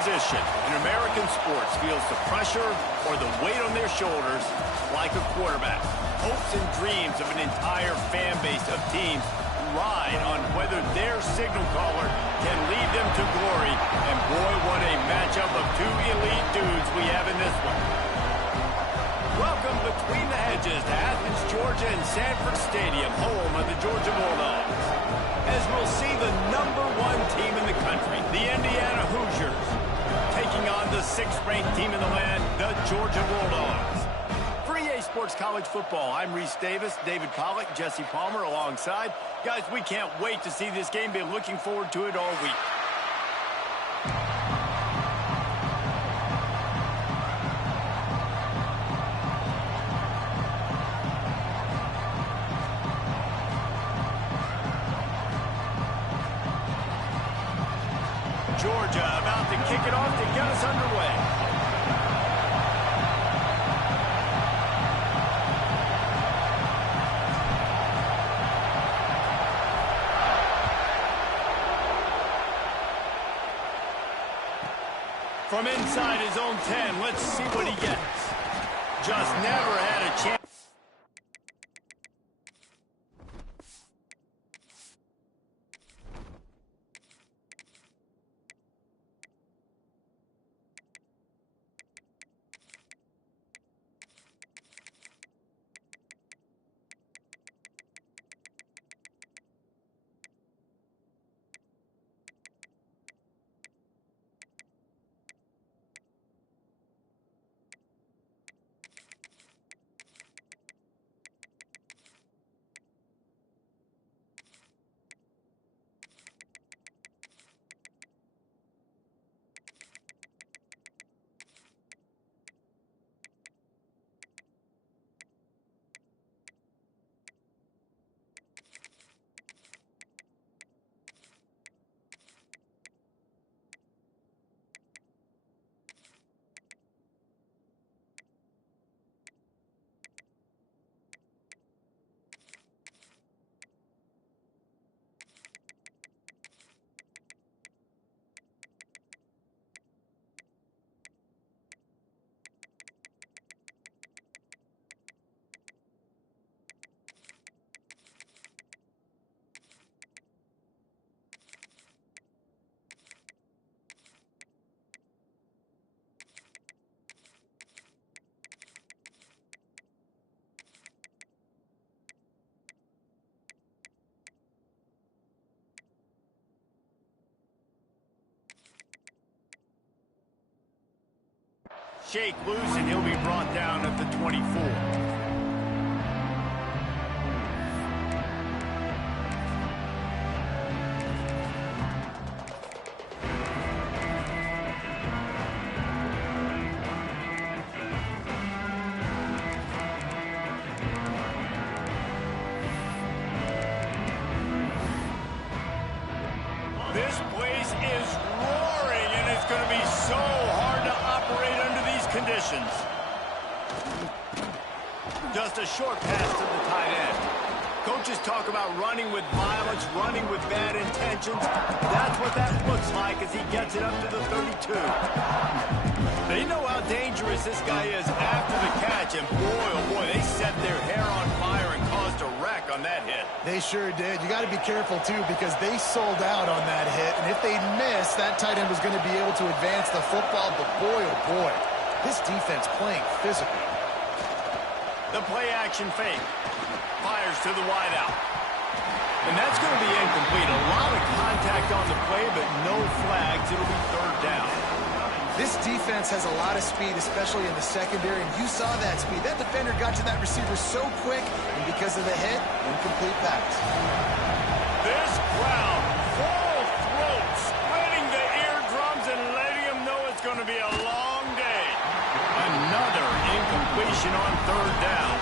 position in American sports feels the pressure or the weight on their shoulders like a quarterback. Hopes and dreams of an entire fan base of teams ride on whether their signal caller can lead them to glory. And boy, what a matchup of two elite dudes we have in this one. Welcome between the hedges to Athens, Georgia and Sanford Stadium, home of the Georgia Bulldogs. As we'll see the #1 team in the country, the Indiana Hoosiers, taking on the 6th-ranked team in the land, the Georgia Bulldogs. For EA Sports College Football, I'm Reese Davis, David Pollack, Jesse Palmer alongside. Guys, we can't wait to see this game. Been looking forward to it all week. Georgia about to kick it off to get us underway. From inside his own 10, let's see what he gets. Just never had a chance. Shake loose, and he'll be brought down at the 24. This place is roaring, and it's going to be so hard to operate under these conditions. Just a short pass to the tight end. Coaches talk about running with violence, running with bad intentions. That's what that looks like as he gets it up to the 32. They know how dangerous this guy is after the catch, and boy, oh boy, they set their hair on fire and caused a wreck on that hit. They sure did. You got to be careful, too, because they sold out on that hit, and if they missed, that tight end was going to be able to advance the football, but boy, oh boy, this defense playing physical. The play-action fake. Fires to the wideout. And that's going to be incomplete. A lot of contact on the play, but no flags. It'll be third down. This defense has a lot of speed, especially in the secondary, and you saw that speed. That defender got to that receiver so quick, and because of the hit, incomplete pass. This crowd, full throat, spreading the eardrums and letting them know it's going to be a long day. Another incompletion on third down.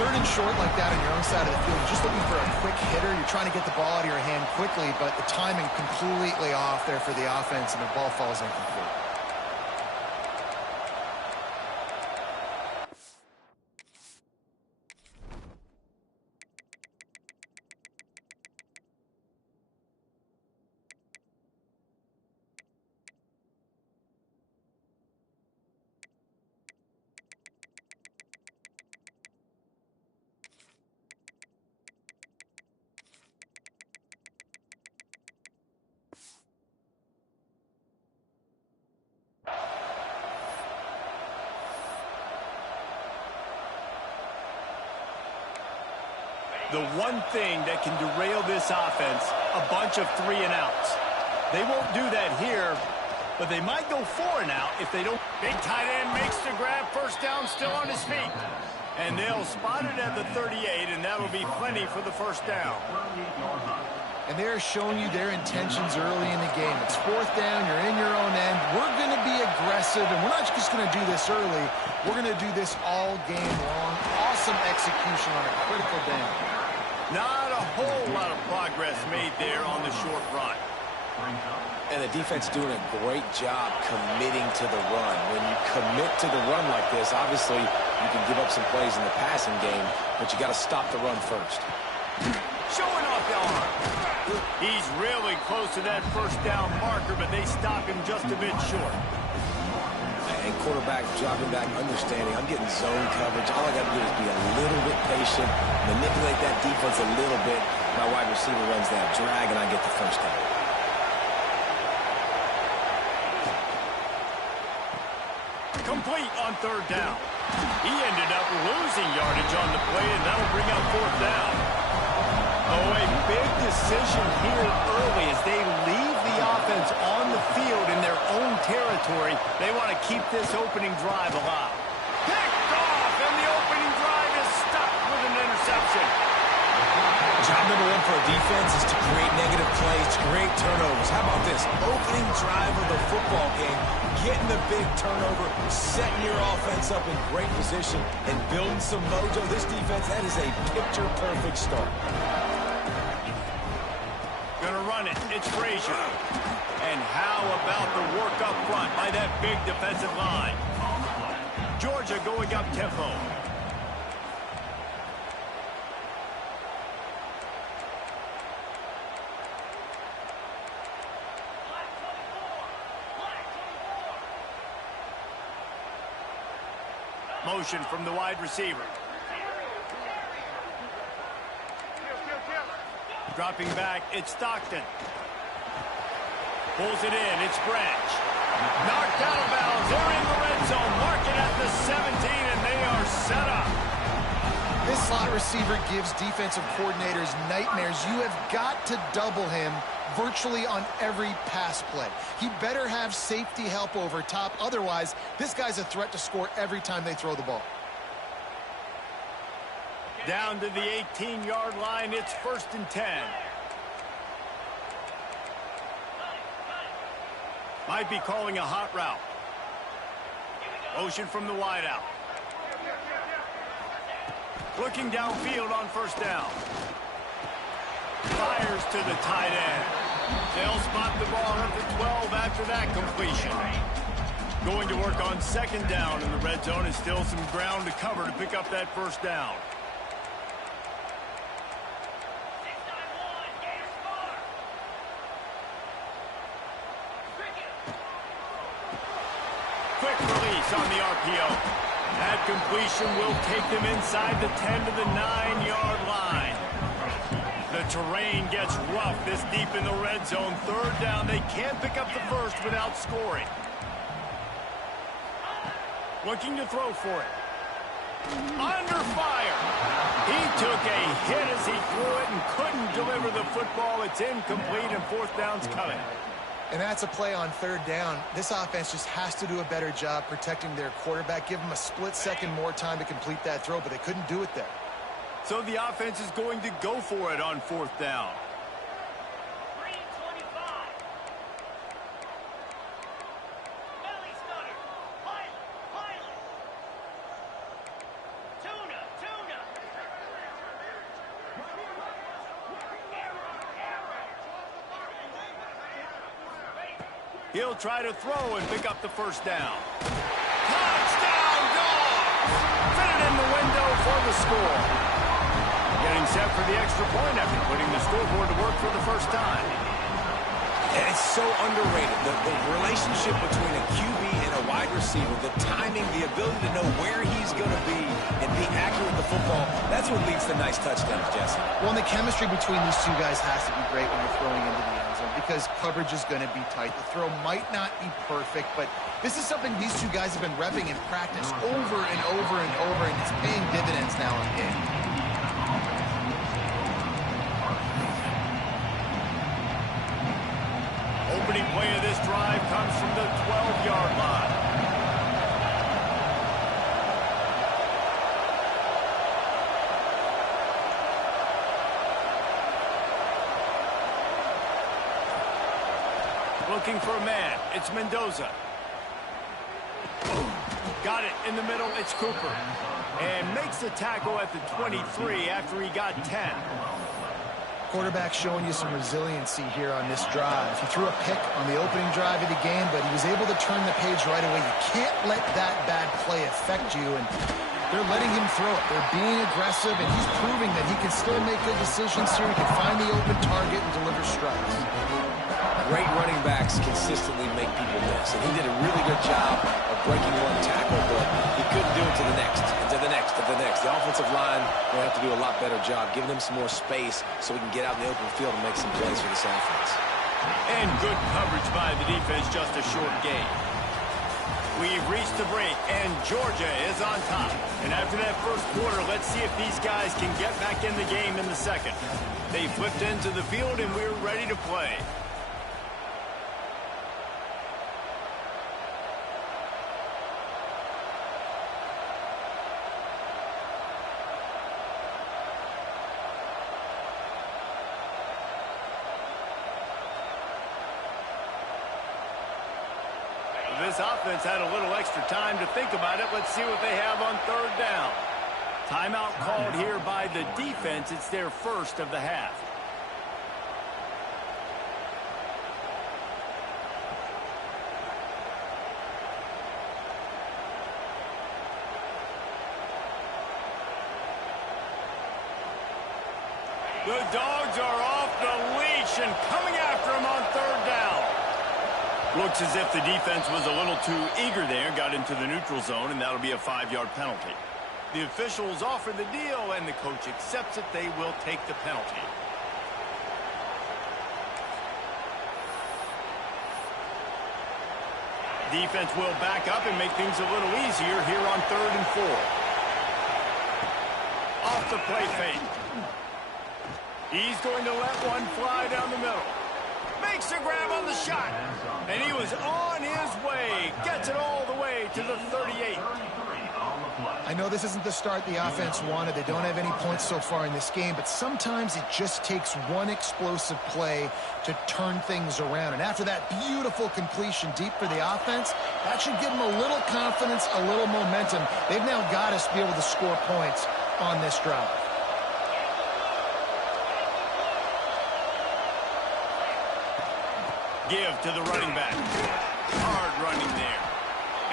Third and short like that on your own side of the field, you're just looking for a quick hitter. You're trying to get the ball out of your hand quickly, but the timing completely off there for the offense, and the ball falls incomplete. The one thing that can derail this offense, a bunch of 3-and-outs. They won't do that here, but they might go 4-and-out if they don't. Big tight end makes the grab, first down, still on his feet. And they'll spot it at the 38, and that'll be plenty for the first down. And they're showing you their intentions early in the game. It's fourth down, you're in your own end. We're going to be aggressive, and we're not just going to do this early. We're going to do this all game long. Awesome execution on a critical down. Not a whole lot of progress made there on the short run. And the defense doing a great job committing to the run. When you commit to the run like this, obviously you can give up some plays in the passing game, but you got to stop the run first. Showing off the arm. He's really close to that first down marker, but they stop him just a bit short. And quarterback dropping back, understanding I'm getting zone coverage. All I got to do is be a little bit patient, manipulate that defense a little bit. My wide receiver runs that drag, and I get the first down. Complete on third down. He ended up losing yardage on the play, and that'll bring up fourth down. Oh, a big decision here early as they leave the offense on the field in their own territory. They want to keep this opening drive alive. Picked off, and the opening drive is stuck with an interception. Job number one for a defense is to create negative plays, to create turnovers. How about this? Opening drive of the football game, getting the big turnover, setting your offense up in great position, and building some mojo. This defense, that is a picture-perfect start. Gonna run it. It's Frazier. And how about the work up front by that big defensive line? Georgia going up tempo. Motion from the wide receiver. Dropping back, it's Stockton. Pulls it in, it's Branch. Knocked out of bounds, they're in the red zone. Mark it at the 17, and they are set up. This slot receiver gives defensive coordinators nightmares. You have got to double him virtually on every pass play. He better have safety help over top. Otherwise, this guy's a threat to score every time they throw the ball. Down to the 18-yard line, it's 1st and 10. Might be calling a hot route. Motion from the wideout. Looking downfield on first down. Fires to the tight end. They'll spot the ball at the 12 after that completion. Going to work on second down in the red zone, and still some ground to cover to pick up that first down. Quick release on the RPO. That completion will take them inside the 10 to the 9-yard line. The terrain gets rough this deep in the red zone. Third down, they can't pick up the first without scoring. Looking to throw for it. Under fire. He took a hit as he threw it and couldn't deliver the football. It's incomplete, and fourth down's coming. And that's a play on third down. This offense just has to do a better job protecting their quarterback. Give them a split second more time to complete that throw, but they couldn't do it there. So the offense is going to go for it on fourth down. He'll try to throw and pick up the first down. Touchdown, Dogs! Fit it in the window for the score. Getting set for the extra point after putting the scoreboard to work for the first time. And it's so underrated. The relationship between a QB and a wide receiver, the timing, the ability to know where he's going to be and be accurate with the football, that's what leads to nice touchdowns, Jesse. Well, and the chemistry between these two guys has to be great when you're throwing into the end zone because coverage is going to be tight. The throw might not be perfect, but this is something these two guys have been repping in practice over and over and over, and it's paying dividends now in game. Looking for a man. It's Mendoza. Got it in the middle. It's Cooper. And makes the tackle at the 23 after he got 10. Quarterback showing you some resiliency here on this drive. He threw a pick on the opening drive of the game, but he was able to turn the page right away. You can't let that bad play affect you, and they're letting him throw it. They're being aggressive, and he's proving that he can still make good decisions here. He can find the open target and deliver strikes. Great running backs consistently make people miss, and he did a really good job of breaking one tackle, but he couldn't do it to the next, and to the next, to the next. The offensive line will have to do a lot better job, giving him some more space so he can get out in the open field and make some plays for this offense. And good coverage by the defense, just a short gain. We've reached the break, and Georgia is on top. And after that first quarter, let's see if these guys can get back in the game in the second. They flipped into the field, and we're ready to play. This offense had a little extra time to think about it. Let's see what they have on third down. Timeout called here by the defense. It's their first of the half. The Dogs are off the leash and coming after him on third down. Looks as if the defense was a little too eager there, got into the neutral zone, and that'll be a 5-yard penalty. The officials offer the deal, and the coach accepts it. They will take the penalty. Defense will back up and make things a little easier here on 3rd and 4. Off the play fake. He's going to let one fly down the middle. Makes a grab on the shot. And he was on his way. Gets it all the way to the 38. I know this isn't the start the offense wanted. They don't have any points so far in this game, but sometimes it just takes one explosive play to turn things around. And after that beautiful completion deep for the offense, that should give them a little confidence, a little momentum. They've now got to be able to score points on this drive. Give to the running back. Hard running there.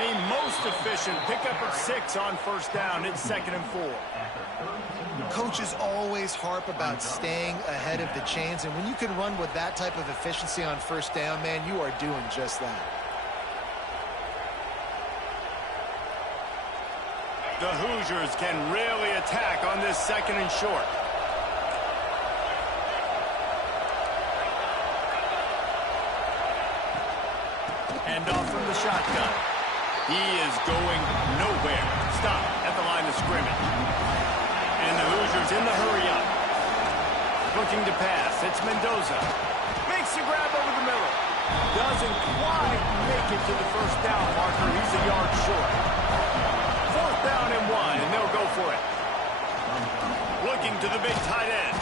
A most efficient pickup of 6 on first down. It's 2nd and 4. Coaches always harp about staying ahead of the chains, and when you can run with that type of efficiency on first down, man, you are doing just that. The Hoosiers can really attack on this 2nd and short. Hand off from the shotgun. He is going nowhere. Stop at the line of scrimmage. And the Hoosiers in the hurry up. Looking to pass. It's Mendoza. Makes the grab over the middle. Doesn't quite make it to the first down marker. He's a yard short. 4th down and 1, and they'll go for it. Looking to the big tight end.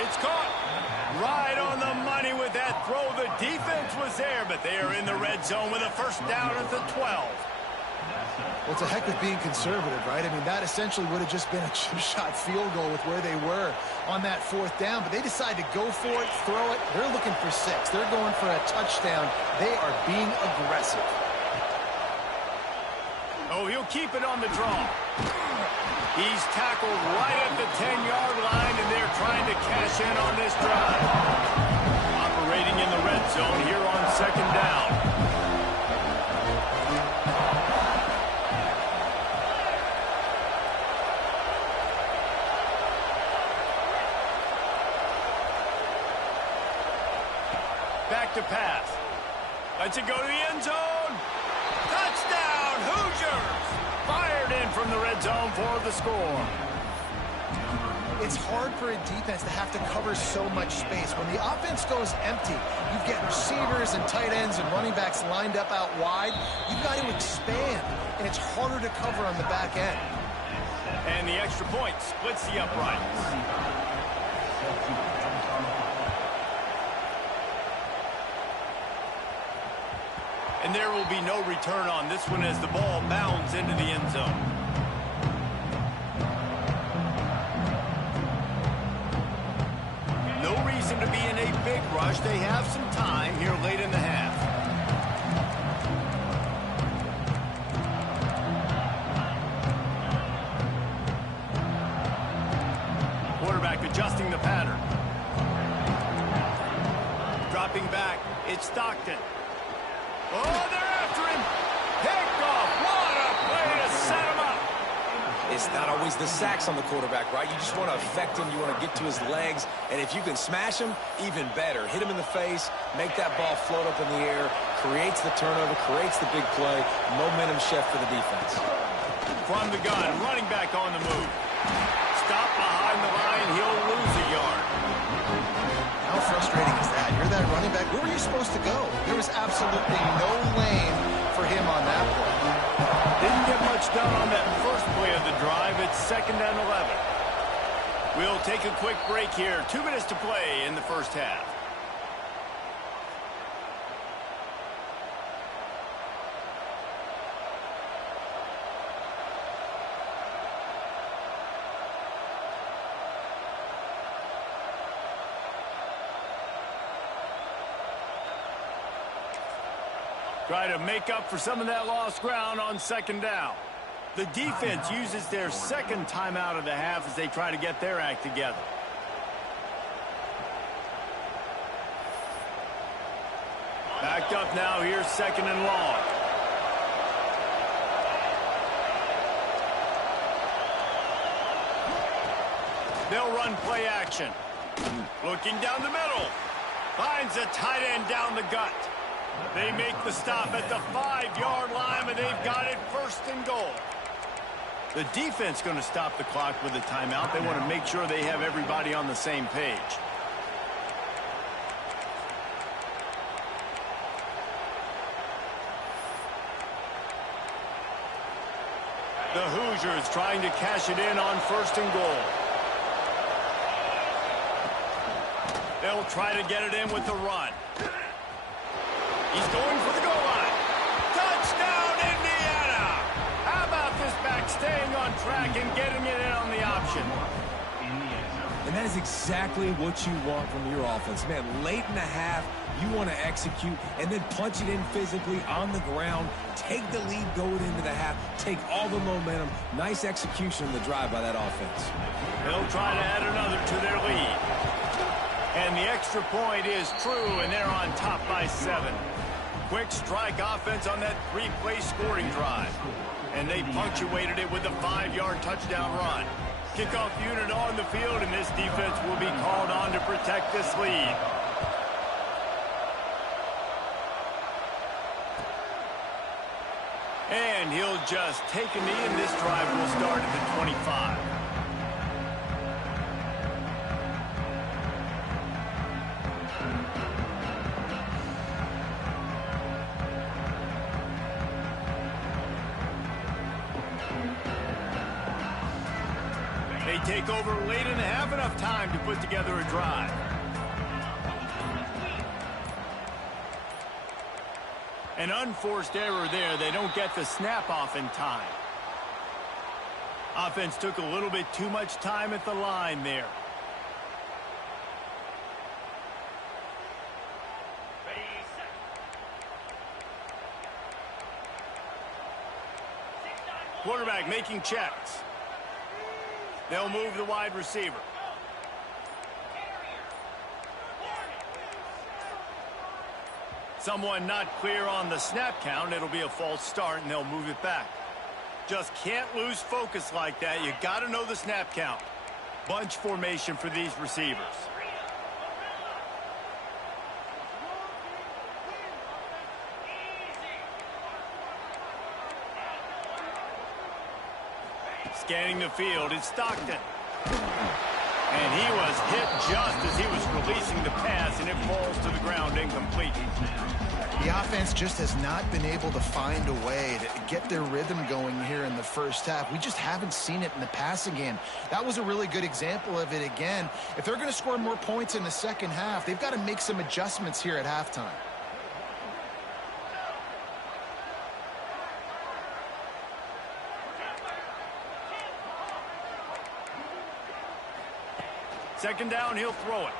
It's caught. Right on the money with that throw. The defense was there, but they are in the red zone with a first down at the 12. Well, it's a heck of being conservative, right? I mean, that essentially would have just been a chip shot field goal with where they were on that 4th down, but they decided to go for it, throw it. They're looking for 6. They're going for a touchdown. They are being aggressive. Oh, he'll keep it on the draw. He's tackled right at the 10-yard line, and they're trying to cash in on this drive. Operating in the red zone here on 2nd down. Back to pass. Lets it go to the end zone. Touchdown, Hoosiers! Fired in from the red zone for the score. It's hard for a defense to have to cover so much space. When the offense goes empty, you get receivers and tight ends and running backs lined up out wide. You've got to expand, and it's harder to cover on the back end. And the extra point splits the uprights. And there will be no return on this one as the ball bounds into the end zone. No reason to be in a big rush. They have some time here late in the half. Quarterback adjusting the pattern. Dropping back, it's Stockton. Oh, they're after him. Picked off. What a play to set him up. It's not always the sacks on the quarterback, right? You just want to affect him. You want to get to his legs. And if you can smash him, even better. Hit him in the face, make that ball float up in the air, creates the turnover, creates the big play. Momentum shift for the defense. From the gun, running back on the move. Stop behind the line. He'll lose a yard. How frustrating is that? You're that running back. Where were you supposed to go? There was absolutely no lane for him on that play. Didn't get much done on that first play of the drive. It's 2nd and 11. We'll take a quick break here. 2 minutes to play in the first half. Try to make up for some of that lost ground on 2nd down. The defense uses their 2nd timeout of the half as they try to get their act together. Backed up now, here's 2nd and long. They'll run play action. Looking down the middle. Finds a tight end down the gut. They make the stop at the 5-yard line, and they've got it 1st and goal. The defense going to stop the clock with a timeout. They want to make sure they have everybody on the same page. The Hoosiers trying to cash it in on 1st and goal. They'll try to get it in with the run. He's going for the goal line. Touchdown, Indiana! How about this back staying on track and getting it in on the option? And that is exactly what you want from your offense. Man, late in the half, you want to execute and then punch it in physically on the ground. Take the lead going into the half. Take all the momentum. Nice execution in the drive by that offense. They'll try to add another to their lead. And the extra point is true, and they're on top by 7. Quick strike offense on that 3-play scoring drive. And they punctuated it with a 5-yard touchdown run. Kickoff unit on the field, and this defense will be called on to protect this lead. And he'll just take a knee, and this drive will start at the 25. They take over late in the half, enough time to put together a drive. An unforced error there. They don't get the snap off in time. Offense took a little bit too much time at the line there. Quarterback making checks. They'll move the wide receiver. Someone not clear on the snap count. It'll be a false start, and they'll move it back. Just can't lose focus like that. You got to know the snap count. Bunch formation for these receivers. Scanning the field, it's Stockton. And he was hit just as he was releasing the pass, and it falls to the ground incomplete. The offense just has not been able to find a way to get their rhythm going here in the first half. We just haven't seen it in the passing game. That was a really good example of it again. If they're going to score more points in the second half, they've got to make some adjustments here at halftime. Second down, he'll throw it.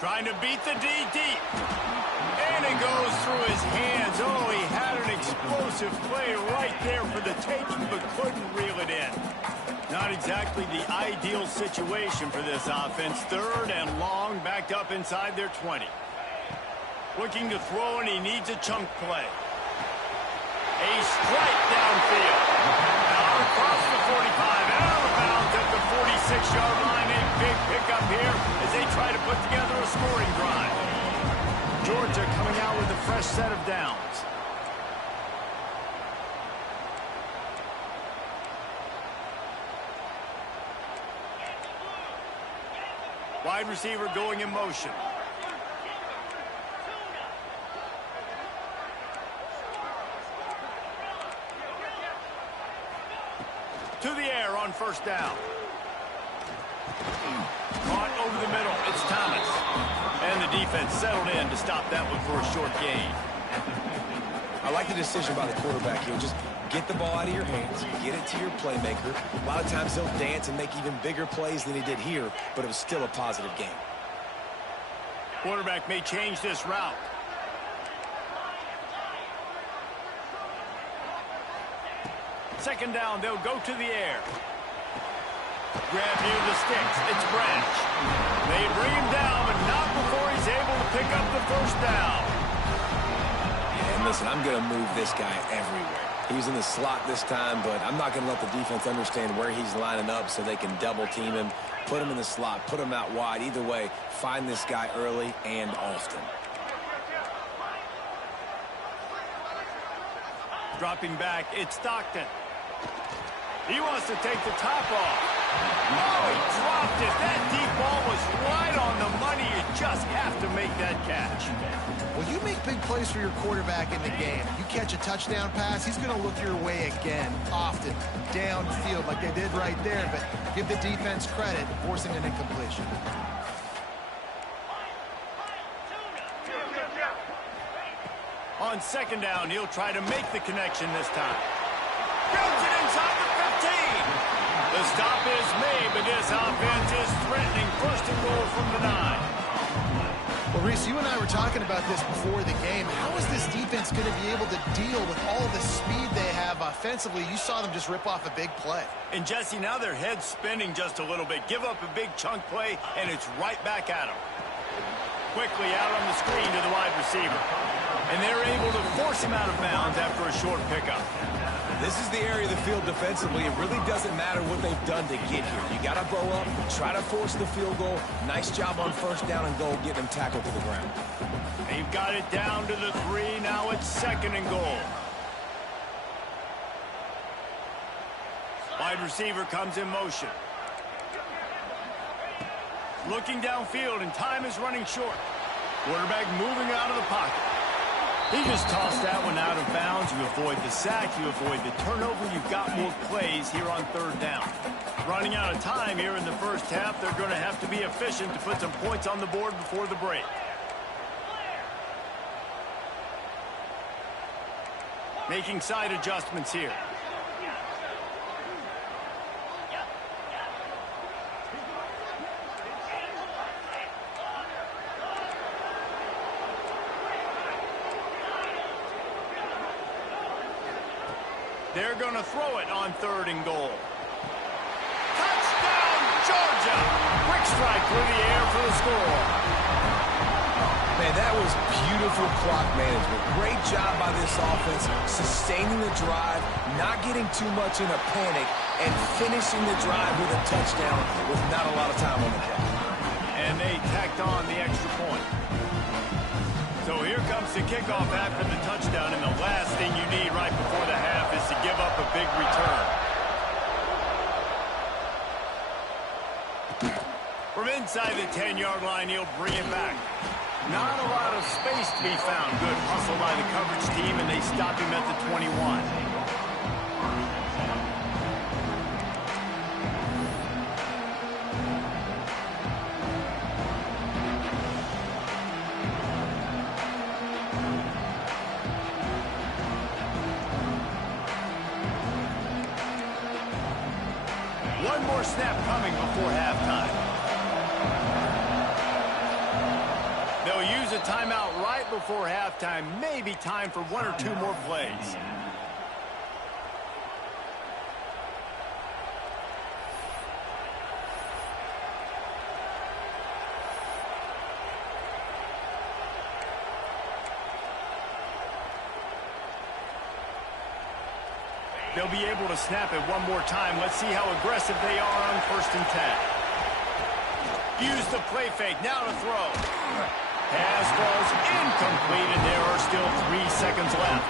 Trying to beat the D deep. And it goes through his hands. Oh, he had an explosive play right there for the taking, but couldn't reel it in. Not exactly the ideal situation for this offense. Third and long, backed up inside their 20. Looking to throw, and he needs a chunk play. A strike downfield. Out across the 45, out of bounds at the 46-yard line. A big pickup here as they try to put together a scoring drive. Georgia coming out with a fresh set of downs. Wide receiver going in motion. To the air on first down. Caught over the middle. It's Thomas. And the defense settled in to stop that one for a short gain. I like the decision by the quarterback here. Just get the ball out of your hands, get it to your playmaker. A lot of times he'll dance and make even bigger plays than he did here, but it was still a positive game. Quarterback may change this route. Second down, they'll go to the air. Grab near the sticks. It's Branch. They bring him down, but not before he's able to pick up the first down. And listen, I'm going to move this guy everywhere. He's in the slot this time, but I'm not going to let the defense understand where he's lining up so they can double team him, put him in the slot, put him out wide. Either way, find this guy early and often. Dropping back, it's Stockton. He wants to take the top off. Oh, he dropped it. That deep ball was right on the money. You just have to make that catch. Well, you make big plays for your quarterback in the game. You catch a touchdown pass, he's going to look your way again, often, downfield like they did right there. But give the defense credit, forcing an incompletion. On second down, he'll try to make the connection this time. Gets it inside the 15. The stop is made, but this offense is threatening. First and goal from the 9. Well, Reese, you and I were talking about this before the game. How is this defense going to be able to deal with all the speed they have offensively? You saw them just rip off a big play. And, Jesse, now their head's spinning just a little bit. Give up a big chunk play, and it's right back at them. Quickly out on the screen to the wide receiver. And they're able to force him out of bounds after a short pickup. This is the area of the field defensively. It really doesn't matter what they've done to get here. You got to bow up, try to force the field goal. Nice job on first down and goal, getting them tackled to the ground. They've got it down to the 3. Now it's second and goal. Wide receiver comes in motion. Looking downfield, and time is running short. Quarterback moving out of the pocket. He just tossed that one out of bounds. You avoid the sack, you avoid the turnover. You've got more plays here on third down. Running out of time here in the first half. They're going to have to be efficient to put some points on the board before the break. Making side adjustments here. They're going to throw it on third and goal. Touchdown, Georgia! Quick strike through the air for the score. Man, that was beautiful clock management. Great job by this offense, sustaining the drive, not getting too much in a panic, and finishing the drive with a touchdown with not a lot of time on the clock. And they tacked on the extra point. So here comes the kickoff after the touchdown, and the last thing you need right before the half is to give up a big return. From inside the 10-yard line, he'll bring it back. Not a lot of space to be found. Good hustle by the coverage team, and they stop him at the 21. One more snap coming before halftime. a timeout right before halftime. Maybe time for one or two more plays. They'll be able to snap it one more time. Let's see how aggressive they are on 1st and 10. Use the play fake. Now to throw. Pass falls incomplete, and there are still 3 seconds left.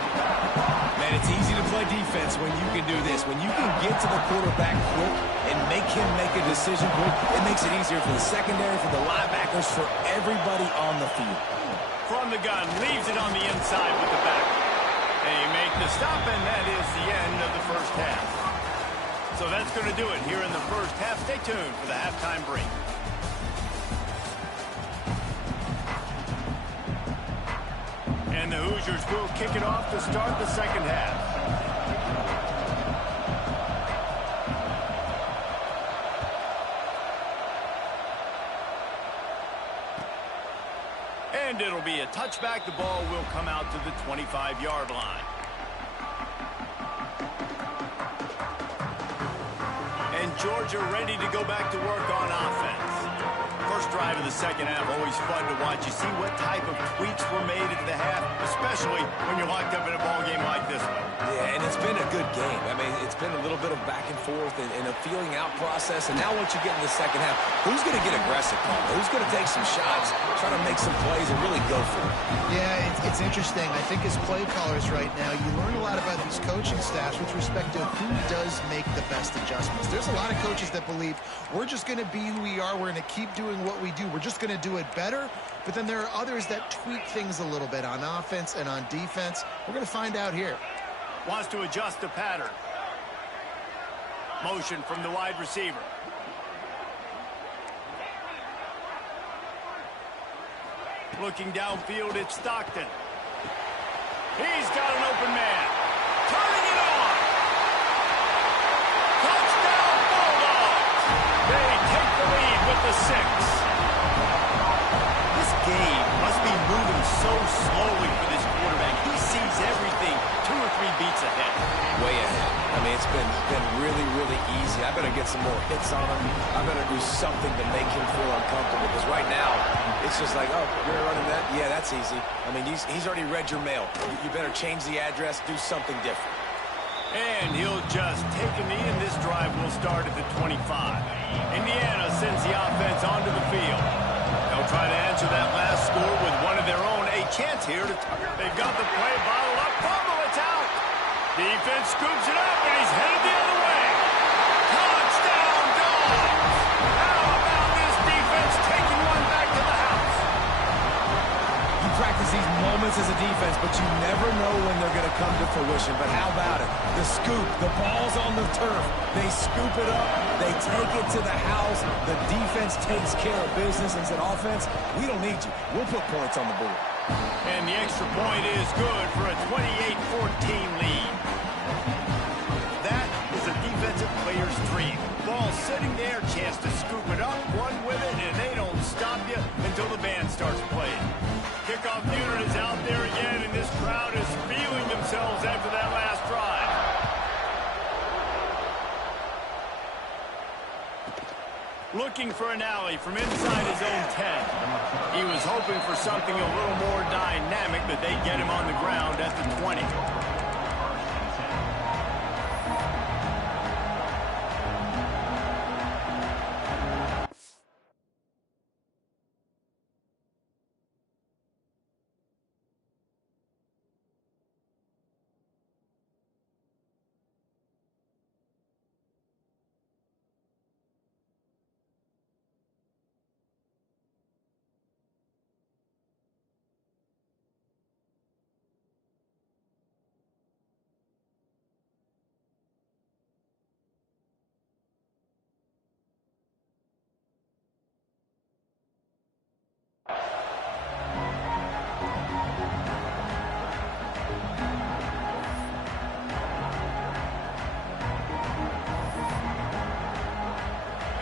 Man, it's easy to play defense when you can do this. When you can get to the quarterback quick and make him make a decision quick, it makes it easier for the secondary, for the linebackers, for everybody on the field. From the gun, leaves it on the inside with the back. They make the stop, and that is the end of the first half. So that's going to do it here in the first half. Stay tuned for the halftime break. And the Hoosiers will kick it off to start the second half. And it'll be a touchback. The ball will come out to the 25-yard line. And Georgia ready to go back to work on offense. First drive of the second half, always fun to watch. You see what type of tweaks were made at the half, especially when you're locked up in a ball game like this one. Yeah, and it's been a good game. I mean, it's been a little bit of back and forth and a feeling out process. And now once you get in the second half, who's going to get aggressive, Paul? Who's going to take some shots, try to make some plays, and really go for it? Yeah, it's interesting. I think as play callers right now, you learn a lot about these coaching staffs with respect to who does make the best adjustments. There's a lot of coaches that believe we're just going to be who we are. We're going to keep doing what we do. We're just going to do it better. But then there are others that tweak things a little bit on offense and on defense. We're going to find out here. Wants to adjust the pattern. Motion from the wide receiver. Looking downfield, it's Stockton. He's got an open man. Turning it on. Touchdown Bulldogs. They take the lead with the 6. This game must be moving so slowly for this quarterback. He sees everything 2 or 3 beats ahead. Way ahead. I mean, it's been really, really easy. I better get some more hits on him. I better do something to make him feel uncomfortable, because right now, it's just like, oh, you're running that? Yeah, that's easy. I mean, he's already read your mail. You better change the address, do something different. And he'll just take a knee, and this drive will start at the 25. Indiana sends the offense onto the field. They'll try to answer that last score with one of their own. A chance here to... They've got the play bottled up. Fumble, it's out. Defense scoops it up, and he's headed the other way. Touchdown, Dogs! How about this defense taking one back to the house? You practice these moments as a defense, but you never know when they're going to come to fruition. But how about it? The scoop, the ball's on the turf. They scoop it up. They take it to the house. The defense takes care of business and said, offense, we don't need you. We'll put points on the board. And the extra point is good for a 28-14 lead. That is a defensive player's dream. Ball sitting there, chance to scoop it up, run with it, and they don't stop you until the band starts playing. Kickoff unit is out there again, and this crowd is feeling themselves after that last drive. Looking for an alley from inside his own 10. He was hoping for something a little more dynamic, but they get him on the ground at the 20.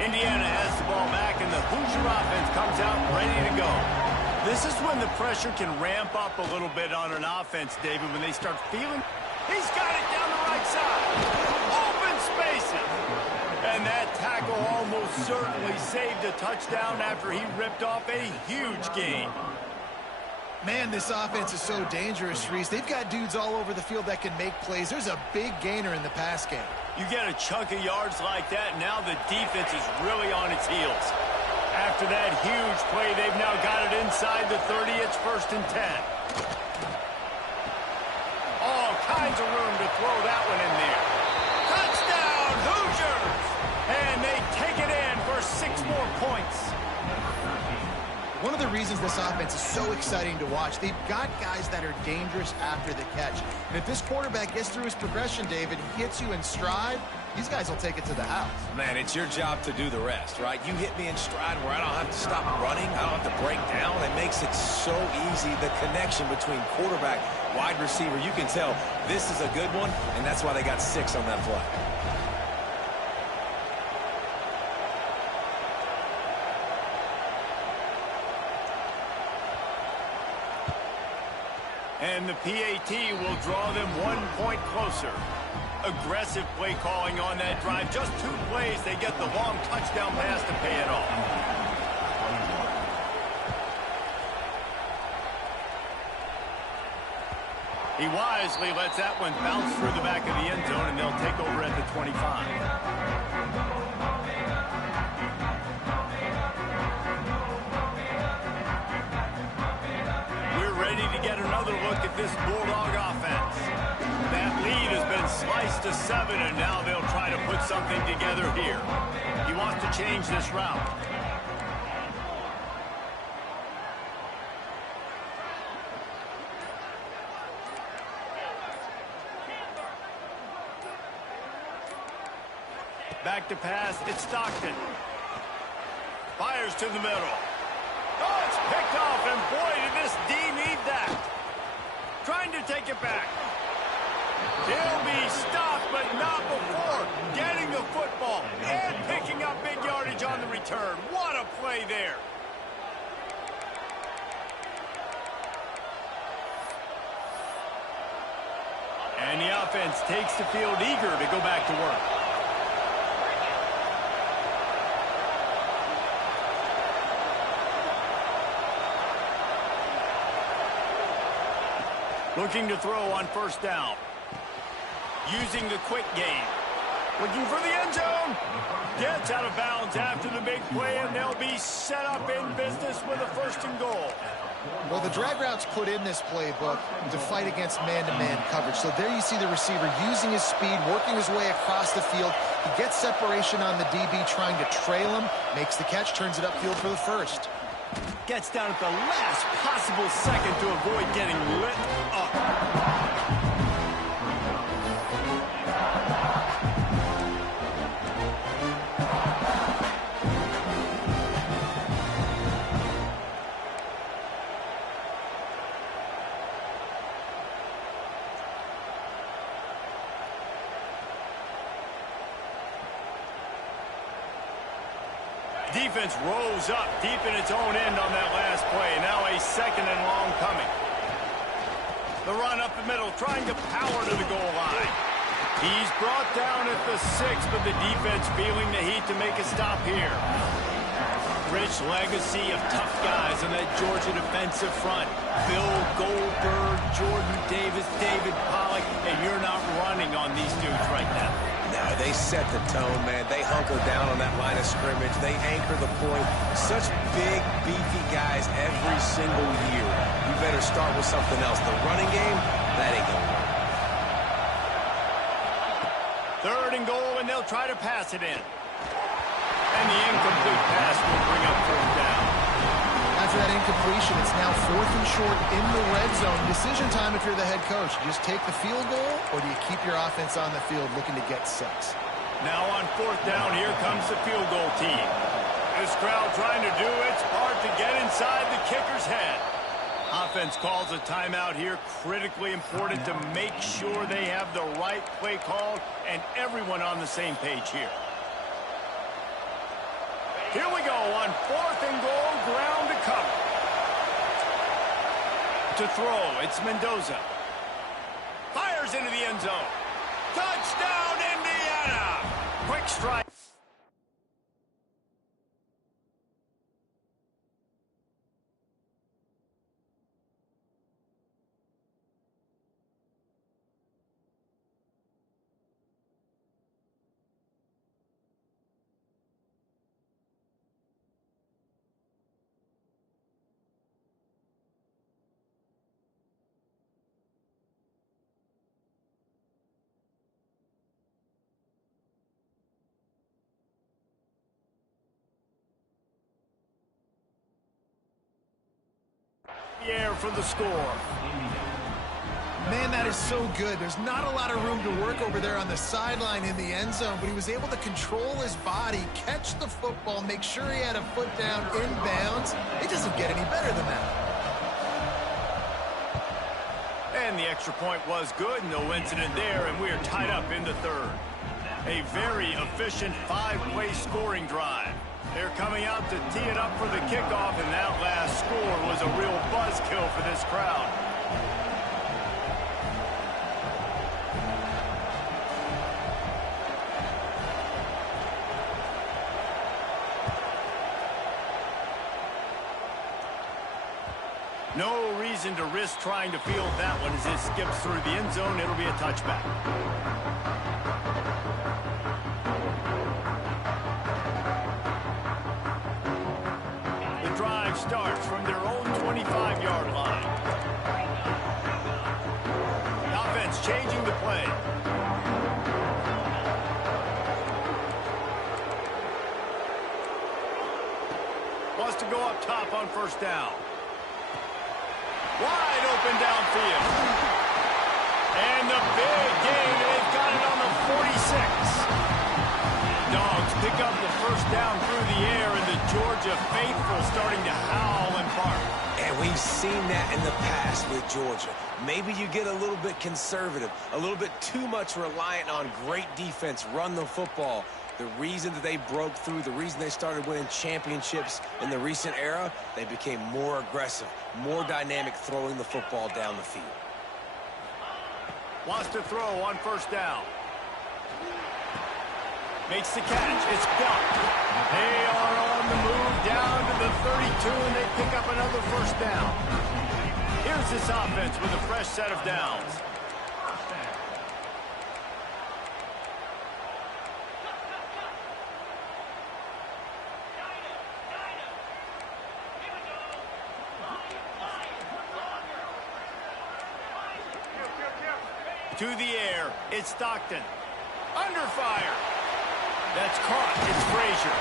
Indiana has the ball back, and the Hoosier offense comes out ready to go. This is when the pressure can ramp up a little bit on an offense, David, when they start feeling. He's got it down the right side. Open spaces. And that tackle almost certainly saved a touchdown after he ripped off a huge gain. Man, this offense is so dangerous, Reese. They've got dudes all over the field that can make plays. There's a big gainer in the pass game. You get a chunk of yards like that, now the defense is really on its heels. After that huge play, they've now got it inside the 30. It's 1st and 10. All kinds of room to throw that one in there. Touchdown, Hoosiers! And they take it in for 6 more points. One of the reasons this offense is so exciting to watch, they've got guys that are dangerous after the catch. And if this quarterback gets through his progression, David, hits you in stride, these guys will take it to the house. Man, it's your job to do the rest, right? You hit me in stride where I don't have to stop running. I don't have to break down. It makes it so easy, the connection between quarterback, wide receiver. You can tell this is a good one, and that's why they got 6 on that play. And the PAT will draw them 1 point closer. Aggressive play calling on that drive. Just 2 plays, they get the long touchdown pass to pay it off. He wisely lets that one bounce through the back of the end zone, and they'll take over at the 25. To get another look at this Bulldog offense. That lead has been sliced to 7, and now they'll try to put something together here. He wants to change this route. Back to pass, it's Stockton. Fires to the middle. Oh, it's picked off, and boy, did this D need that. Trying to take it back. He'll be stopped, but not before getting the football and picking up big yardage on the return. What a play there. And the offense takes the field eager to go back to work. Looking to throw on 1st down. Using the quick game. Looking for the end zone. Gets out of bounds after the big play, and they'll be set up in business with a 1st and goal. Well, the drag route's put in this playbook to fight against man-to-man coverage. So there you see the receiver using his speed, working his way across the field. He gets separation on the DB, trying to trail him, makes the catch, turns it upfield for the 1st. Gets down at the last possible second to avoid getting lit up. Defense rolls up deep in its own end on that last play. Now a 2nd and long coming. The run up the middle, trying to power to the goal line. He's brought down at the 6, but the defense feeling the heat to make a stop here. Rich legacy of tough guys on that Georgia defensive front. Bill Goldberg, Jordan Davis, David Pollock, and you're not running on these dudes right now. No, they set the tone, man. They hunker down on that line of scrimmage. They anchor the point. Such big, beefy guys every single year. You better start with something else. The running game, that ain't gonna work. 3rd and goal, and they'll try to pass it in. And the incomplete pass will bring up 4th down. After that incompletion, it's now 4th and short in the red zone. Decision time if you're the head coach. You just take the field goal, or do you keep your offense on the field looking to get 6? Now on 4th down, here comes the field goal team. This crowd trying to do its part to get inside the kicker's head. Offense calls a timeout here. Critically important to make sure they have the right play called and everyone on the same page here. Here we go on 4th and goal, ground to cover. To throw, it's Mendoza. Fires into the end zone. Touchdown, Indiana! Quick strike. Air for the score. Man, that is so good. There's not a lot of room to work over there on the sideline in the end zone, but he was able to control his body, catch the football, make sure he had a foot down inbounds. It doesn't get any better than that. And the extra point was good. No incident there, and we are tied up in the third. A very efficient five-way scoring drive. They're coming out to tee it up for the kickoff, and that last score was a real buzzkill for this crowd. No reason to risk trying to field that one as it skips through the end zone. It'll be a touchback. Starts from their own 25-yard line. The offense changing the play. Wants to go up top on first down. Wide open downfield. And the big game, they've got it on the 46. Dogs pick up the first down through the air, and the Georgia faithful starting to howl and bark. And we've seen that in the past with Georgia. Maybe you get a little bit conservative, a little bit too much reliant on great defense, run the football. The reason that they broke through, the reason they started winning championships in the recent era, they became more aggressive, more dynamic throwing the football down the field. Wants to throw on first down. Makes the catch. It's ducked. They are on the move down to the 32, and they pick up another first down. Here's this offense with a fresh set of downs. To the air, it's Stockton. Under fire. That's caught. It's Frazier.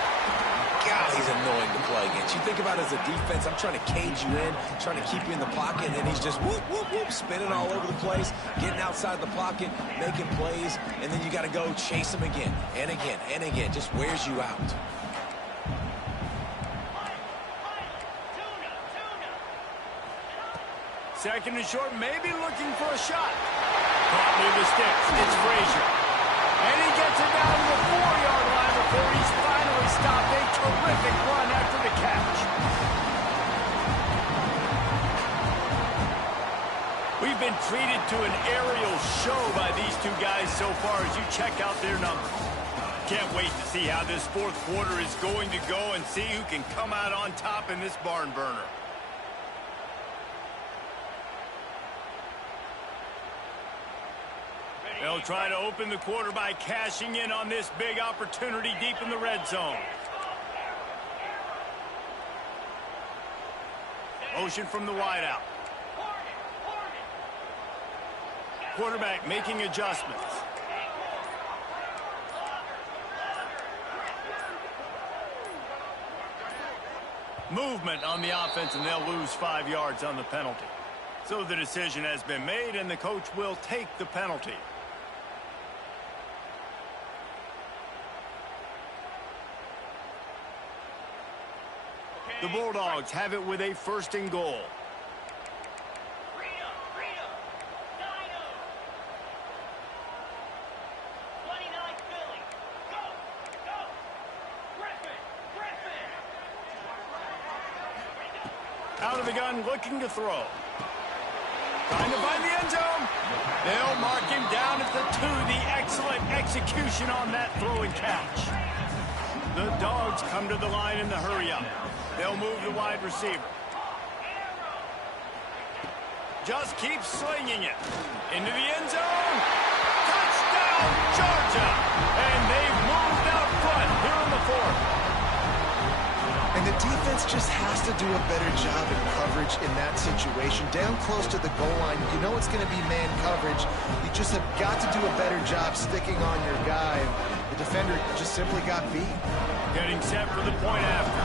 God, he's annoying to play against. You think about it as a defense, I'm trying to cage you in, trying to keep you in the pocket, and then he's just whoop, whoop, whoop, spinning all over the place, getting outside the pocket, making plays, and then you got to go chase him again and again and again. Just wears you out. Second and short, maybe looking for a shot. Caught near the sticks. It's Frazier. And he gets it down to the 4-yard line before he's finally stopped. A terrific run after the catch. We've been treated to an aerial show by these two guys so far as you check out their numbers. Can't wait to see how this fourth quarter is going to go and see who can come out on top in this barn burner. They'll try to open the quarter by cashing in on this big opportunity deep in the red zone. Motion from the wideout. Quarterback making adjustments. Movement on the offense, and they'll lose 5 yards on the penalty. So the decision has been made, and the coach will take the penalty. The Bulldogs have it with a first and goal. Out of the gun, looking to throw. Trying to find the end zone. They'll mark him down at the 2. The excellent execution on that throw and catch. The Dogs come to the line in the hurry-up. They'll move the wide receiver. Just keep slinging it. Into the end zone. Touchdown, Georgia! And they've moved out front here in the 4th. And the defense just has to do a better job in coverage in that situation. Down close to the goal line, you know it's going to be man coverage. You just have got to do a better job sticking on your guy. The defender just simply got beat. Getting set for the point after.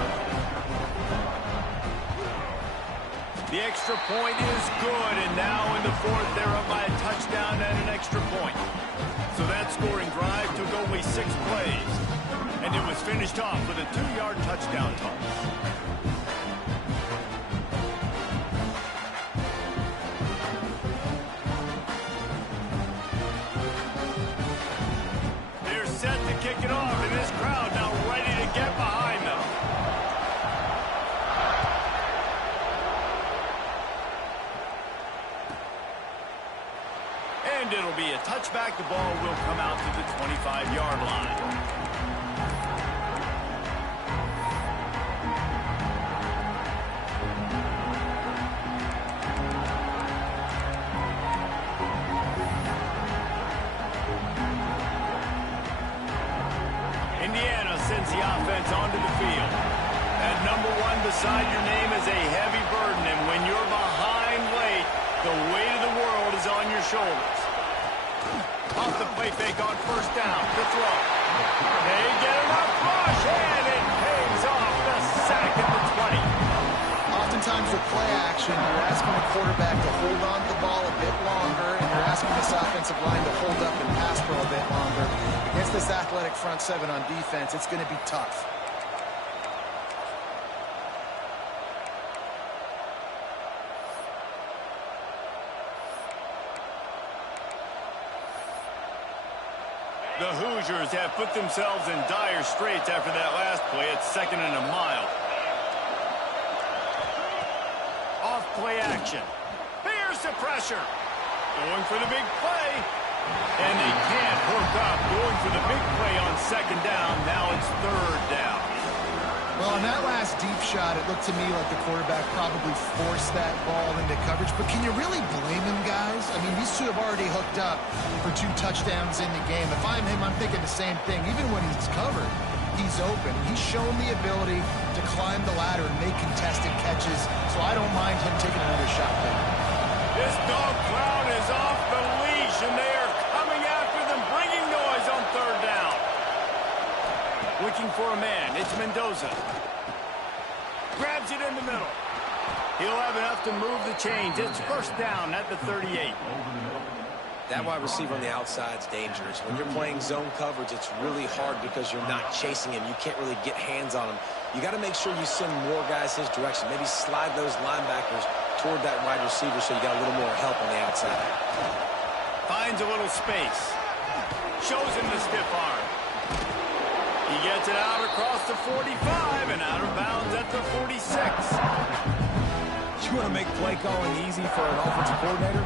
The extra point is good, and now in the 4th, they're up by a touchdown and an extra point. So that scoring drive took only 6 plays, and it was finished off with a 2-yard touchdown toss. They're set to kick it off, and this crowd now ready to get behind them. And it'll be a touchback. The ball will come out to the 25-yard line. Indiana sends the offense onto the field. That number 1 beside your name is a heavy burden, and when you're behind late, the weight of the world is on your shoulders. Off the play fake on 1st down. The throw. They get enough rush, and it pays off the sack at the 20. Oftentimes with play action, you're asking the quarterback to hold on to the ball a bit longer, and you're asking this offensive line to hold up and pass pro a bit longer. Against this athletic front 7 on defense, it's going to be tough. The Hoosiers have put themselves in dire straits after that last play. It's 2nd and a mile. Off play action. Here's the pressure. Going for the big play. And they can't hook up. Going for the big play on 2nd down. Now it's 3rd down. Well, on that last deep shot, it looked to me like the quarterback probably forced that ball into coverage. But can you really blame him, guys? I mean, these two have already hooked up for 2 touchdowns in the game. If I'm him, I'm thinking the same thing. Even when he's covered, he's open. He's shown the ability to climb the ladder and make contested catches. So I don't mind him taking another shot there. This dog crowd is off the leash, and they are coming after them, bringing noise on 3rd down. Looking for a man. It's Mendoza. Grabs it in the middle. He'll have enough to move the chains. It's 1st down at the 38. That wide receiver on the outside is dangerous. When you're playing zone coverage, it's really hard because you're not chasing him. You can't really get hands on him. You got to make sure you send more guys his direction. Maybe slide those linebackers toward that wide receiver so you got a little more help on the outside. Finds a little space. Shows him the stiff arm. He gets it out across the 45 and out of bounds at the 46. You want to make play calling easy for an offensive coordinator?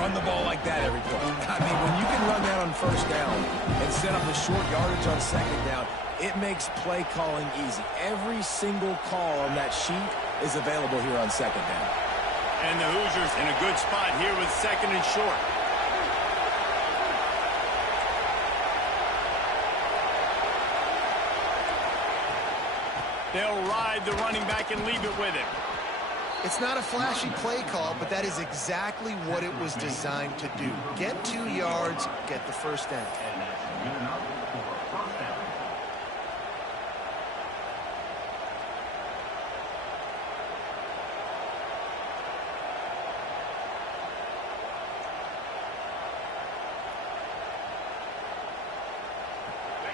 Run the ball like that every play. I mean, when you can run that on 1st down and set up the short yardage on 2nd down, it makes play calling easy. Every single call on that sheet is available here on 2nd down. And the Hoosiers in a good spot here with 2nd and short. They'll ride the running back and leave it with him. It's not a flashy play call, but that is exactly what it was designed to do. Get 2 yards, get the 1st down.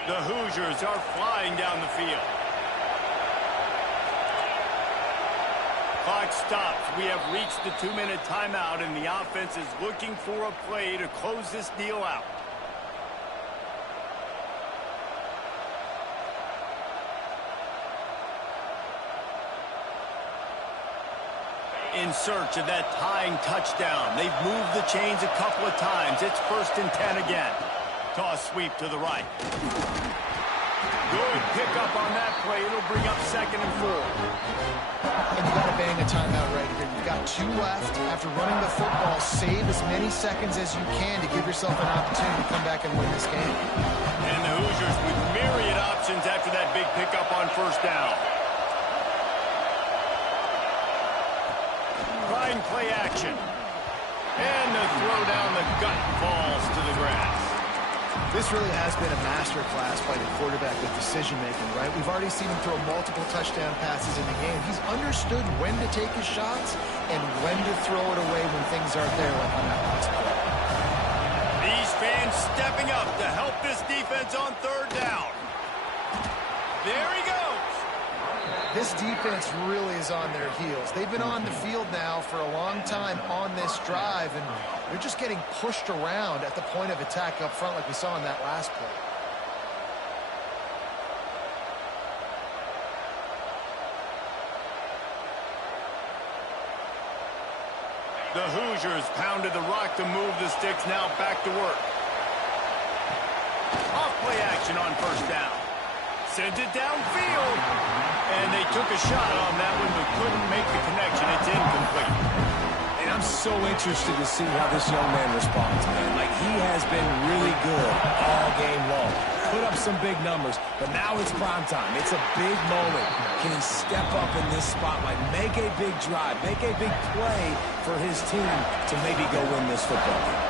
The Hoosiers are flying down the field. Clock stops. We have reached the 2-minute timeout, and the offense is looking for a play to close this deal out. in search of that tying touchdown. They've moved the chains a couple of times. It's 1st and 10 again. Toss sweep to the right. Good pickup on that play. It'll bring up 2nd and 4. And you got to bang a timeout right here. You've got 2 left. After running the football, save as many seconds as you can to give yourself an opportunity to come back and win this game. And the Hoosiers with myriad options after that big pickup on 1st down. Prime play action. And the throw down the gut falls to the grass. This really has been a masterclass by the quarterback with decision-making, right? We've already seen him throw multiple touchdown passes in the game. He's understood when to take his shots and when to throw it away when things aren't there, like on that last play. These fans stepping up to help this defense on 3rd down. There he goes. This defense really is on their heels. They've been on the field now for a long time on this drive, and they're just getting pushed around at the point of attack up front like we saw in that last play. The Hoosiers pounded the rock to move the sticks, now back to work. Off play action on 1st down. Sends it downfield. And they took a shot on that one, but couldn't make the connection. It's incomplete. And I'm so interested to see how this young man responds, man. Like, he has been really good all game long. Put up some big numbers, but now it's prime time. It's a big moment. Can he step up in this spotlight, make a big drive, make a big play for his team to maybe go win this football game?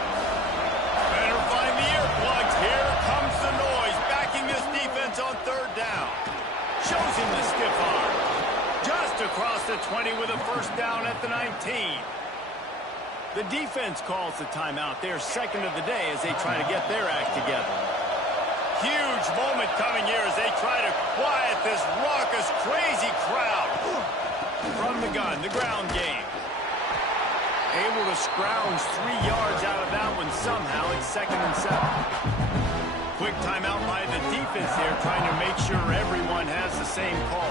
Better find the earplugs. Here comes the noise, backing this defense on 3rd down. Shows him the stiff arm. Just across the 20 with a 1st down at the 19. The defense calls the timeout. Their 2nd of the day as they try to get their act together. Huge moment coming here as they try to quiet this raucous, crazy crowd. From the gun, the ground game. Able to scrounge 3 yards out of that one somehow. It's 2nd and 7. Quick timeout by the defense there, trying to make sure everyone has the same call.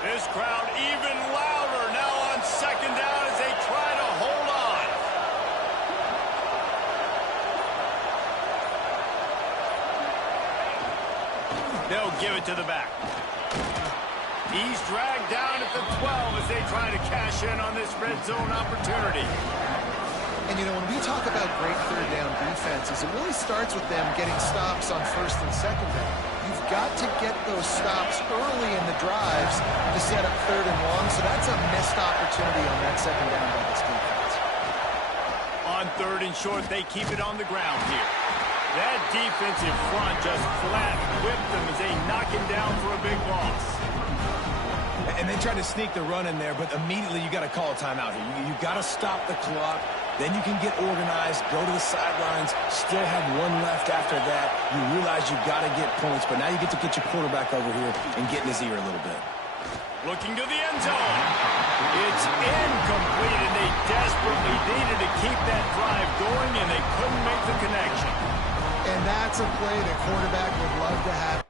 This crowd even louder now on 2nd down as they try to hold on. They'll give it to the back. He's dragged down at the 12 as they try to cash in on this red zone opportunity. And, you know, when we talk about great 3rd down defenses, it really starts with them getting stops on 1st and 2nd down. You've got to get those stops early in the drives to set up 3rd and long, so that's a missed opportunity on that 2nd down by this defense. On 3rd and short, they keep it on the ground here. That defensive front just flat whipped them as they knock him down for a big loss. And they tried to sneak the run in there, but immediately you got to call a timeout here. You got to stop the clock. Then you can get organized, go to the sidelines, still have 1 left after that. You realize you got to get points, but now you get to get your quarterback over here and get in his ear a little bit. Looking to the end zone. It's incomplete, and they desperately needed to keep that drive going, and they couldn't make the connection. And that's a play the quarterback would love to have.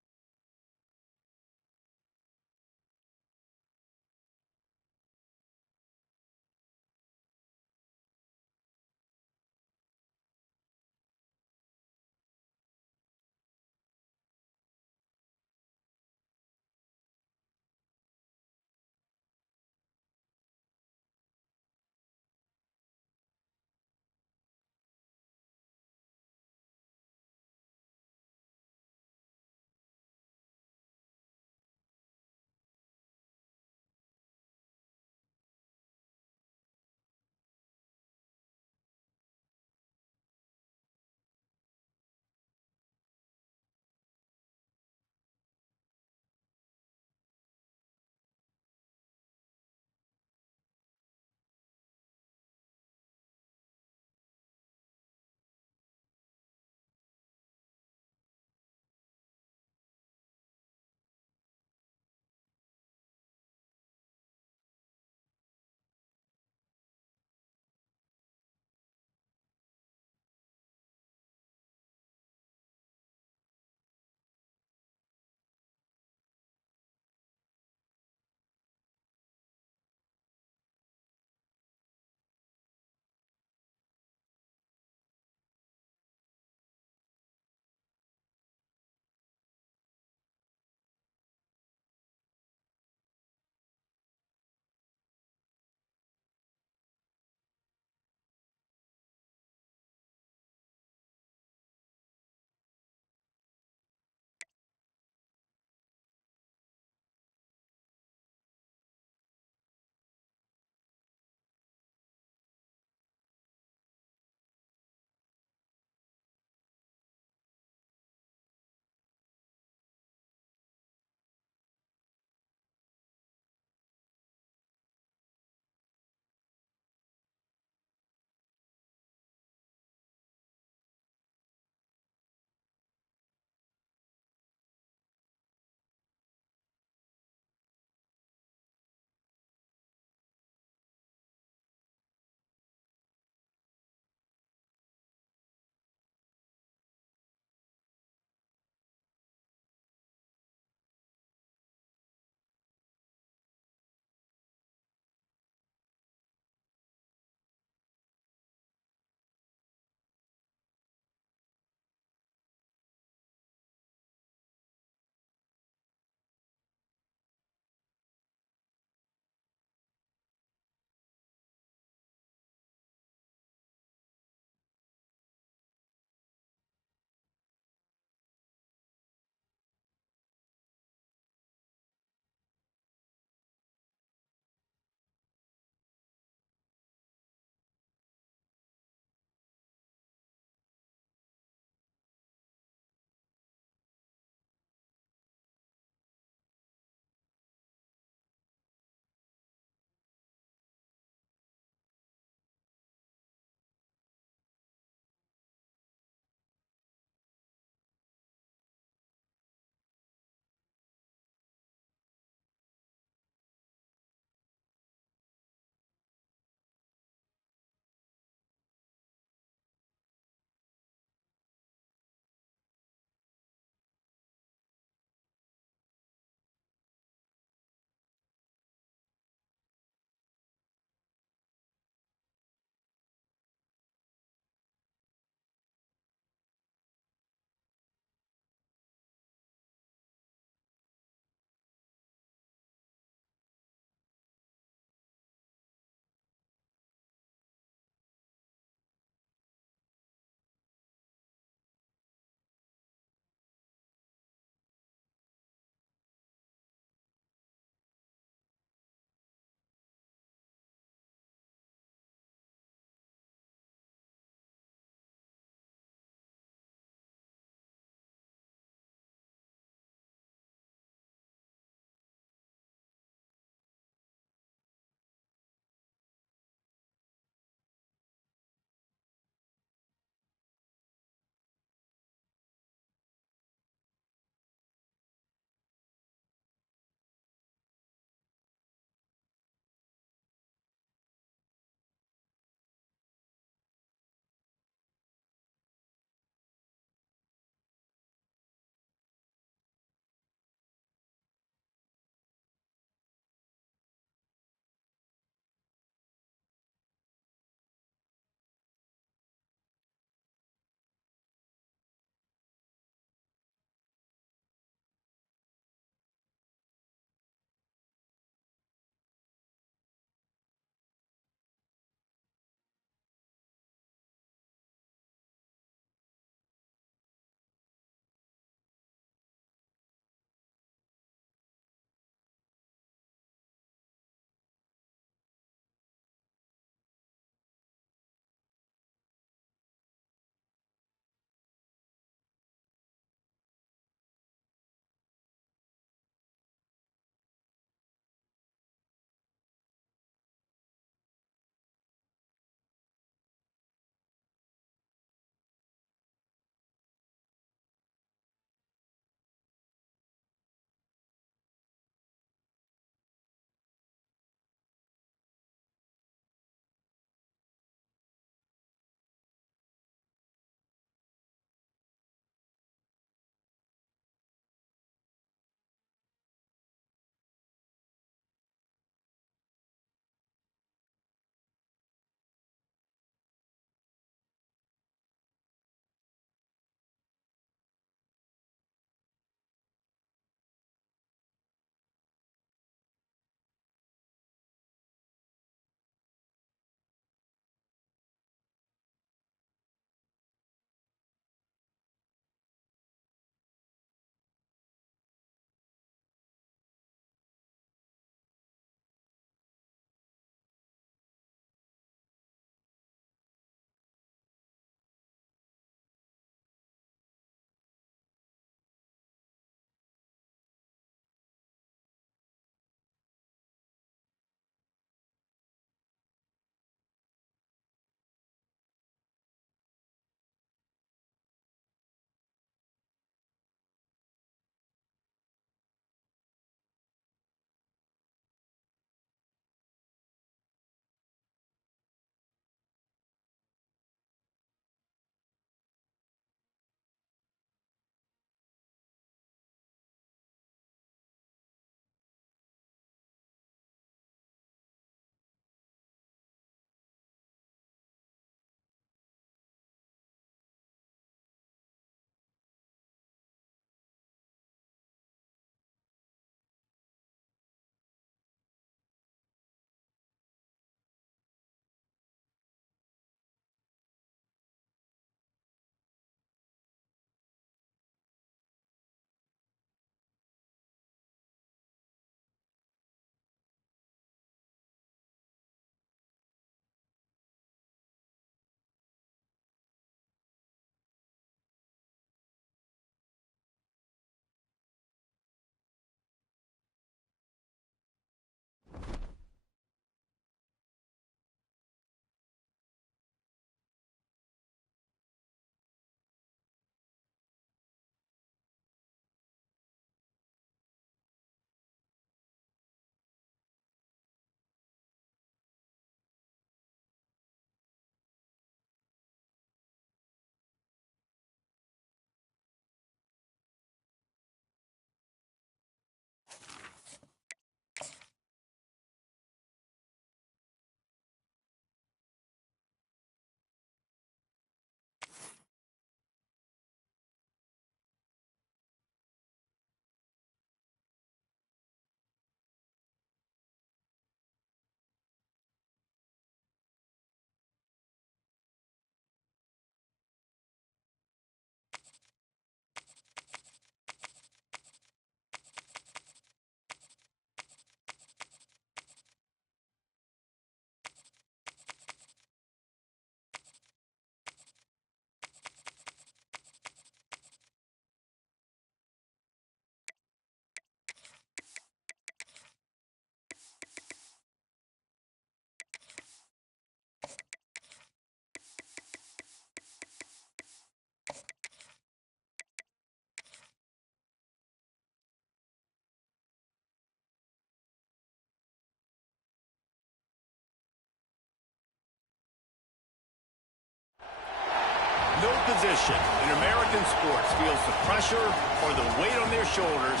position in American sports feels the pressure or the weight on their shoulders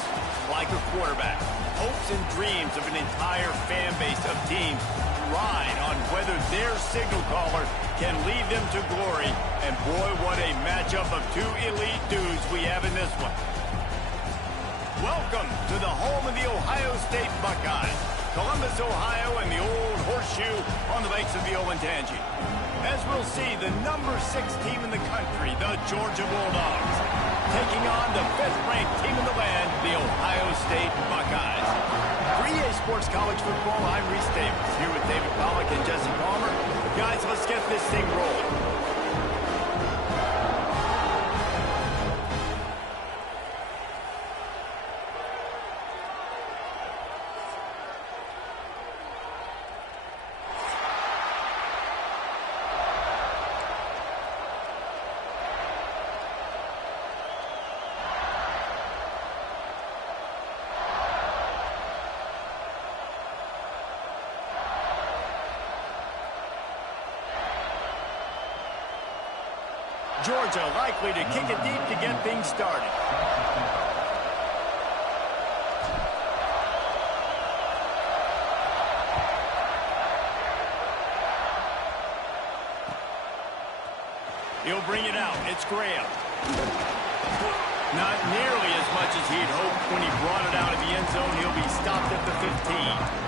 like a quarterback. Hopes and dreams of an entire fan base of teams ride on whether their signal caller can lead them to glory. And boy, what a matchup of two elite dudes we have in this one. Welcome to the home of the Ohio State Buckeyes. Columbus, Ohio, and the old horseshoe on the banks of the Olentangy. As we'll see, the number 6 team in the country, the Georgia Bulldogs, taking on the 5th-ranked team in the land, the Ohio State Buckeyes. For EA Sports College Football, I'm Reese Davis, here with David Pollack and Jesse Palmer. Guys, let's get this thing rolling. Georgia likely to kick it deep to get things started. He'll bring it out. It's Graham. Not nearly as much as he'd hoped when he brought it out of the end zone. He'll be stopped at the 15.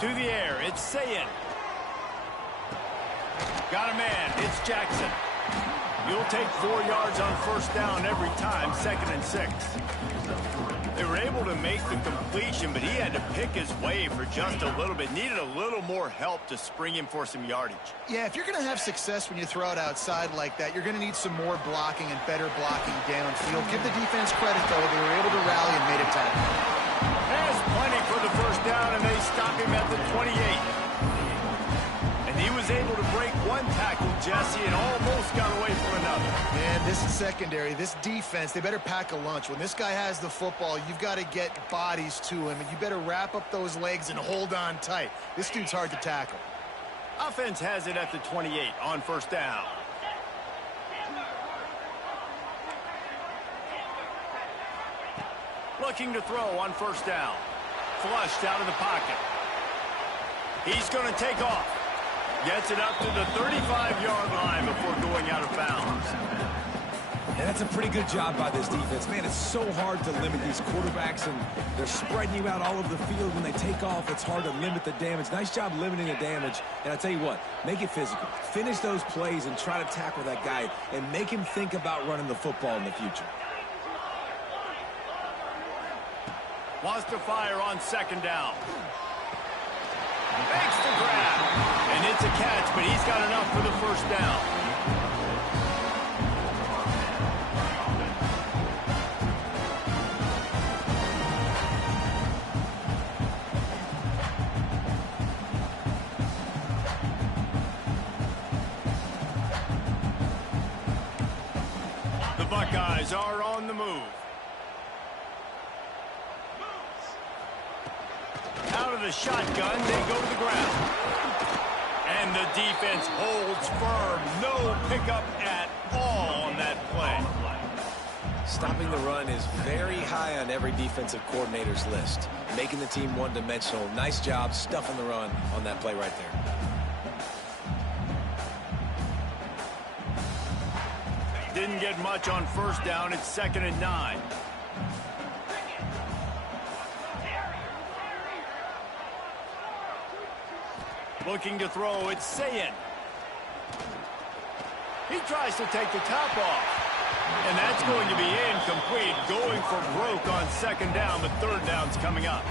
To the air, it's Sayin. Got a man, it's Jackson. You'll take 4 yards on first down every time, 2nd and 6. They were able to make the completion, but he had to pick his way for just a little bit. Needed a little more help to spring him for some yardage. Yeah, if you're going to have success when you throw it outside like that, you're going to need some more blocking and better blocking downfield. Give the defense credit, though. They were able to rally and made a tackle. Has plenty for the first down, and they stop him at the 28. And he was able to break one tackle, Jesse, and almost got away from another. Man, this is secondary. This defense, they better pack a lunch. When this guy has the football, you've got to get bodies to him, and you better wrap up those legs and hold on tight. This dude's hard to tackle. Offense has it at the 28 on first down. Looking to throw on first down. Flushed out of the pocket. He's going to take off. Gets it up to the 35-yard line before going out of bounds. And that's a pretty good job by this defense. Man, it's so hard to limit these quarterbacks, and they're spreading you out all over the field. When they take off, it's hard to limit the damage. Nice job limiting the damage. And I tell you what, make it physical. Finish those plays and try to tackle that guy and make him think about running the football in the future. Wants to fire on second down. Makes the grab. And it's a catch, but he's got enough for the first down. The Buckeyes are on the move. Out of the shotgun, they go to the ground. And the defense holds firm. No pickup at all on that play. Stopping the run is very high on every defensive coordinator's list. Making the team one-dimensional. Nice job stuffing the run on that play right there. Didn't get much on first down. It's 2nd and 9. Looking to throw, it's Sayin. He tries to take the top off. And that's going to be incomplete. Going for broke on second down, but third down's coming up.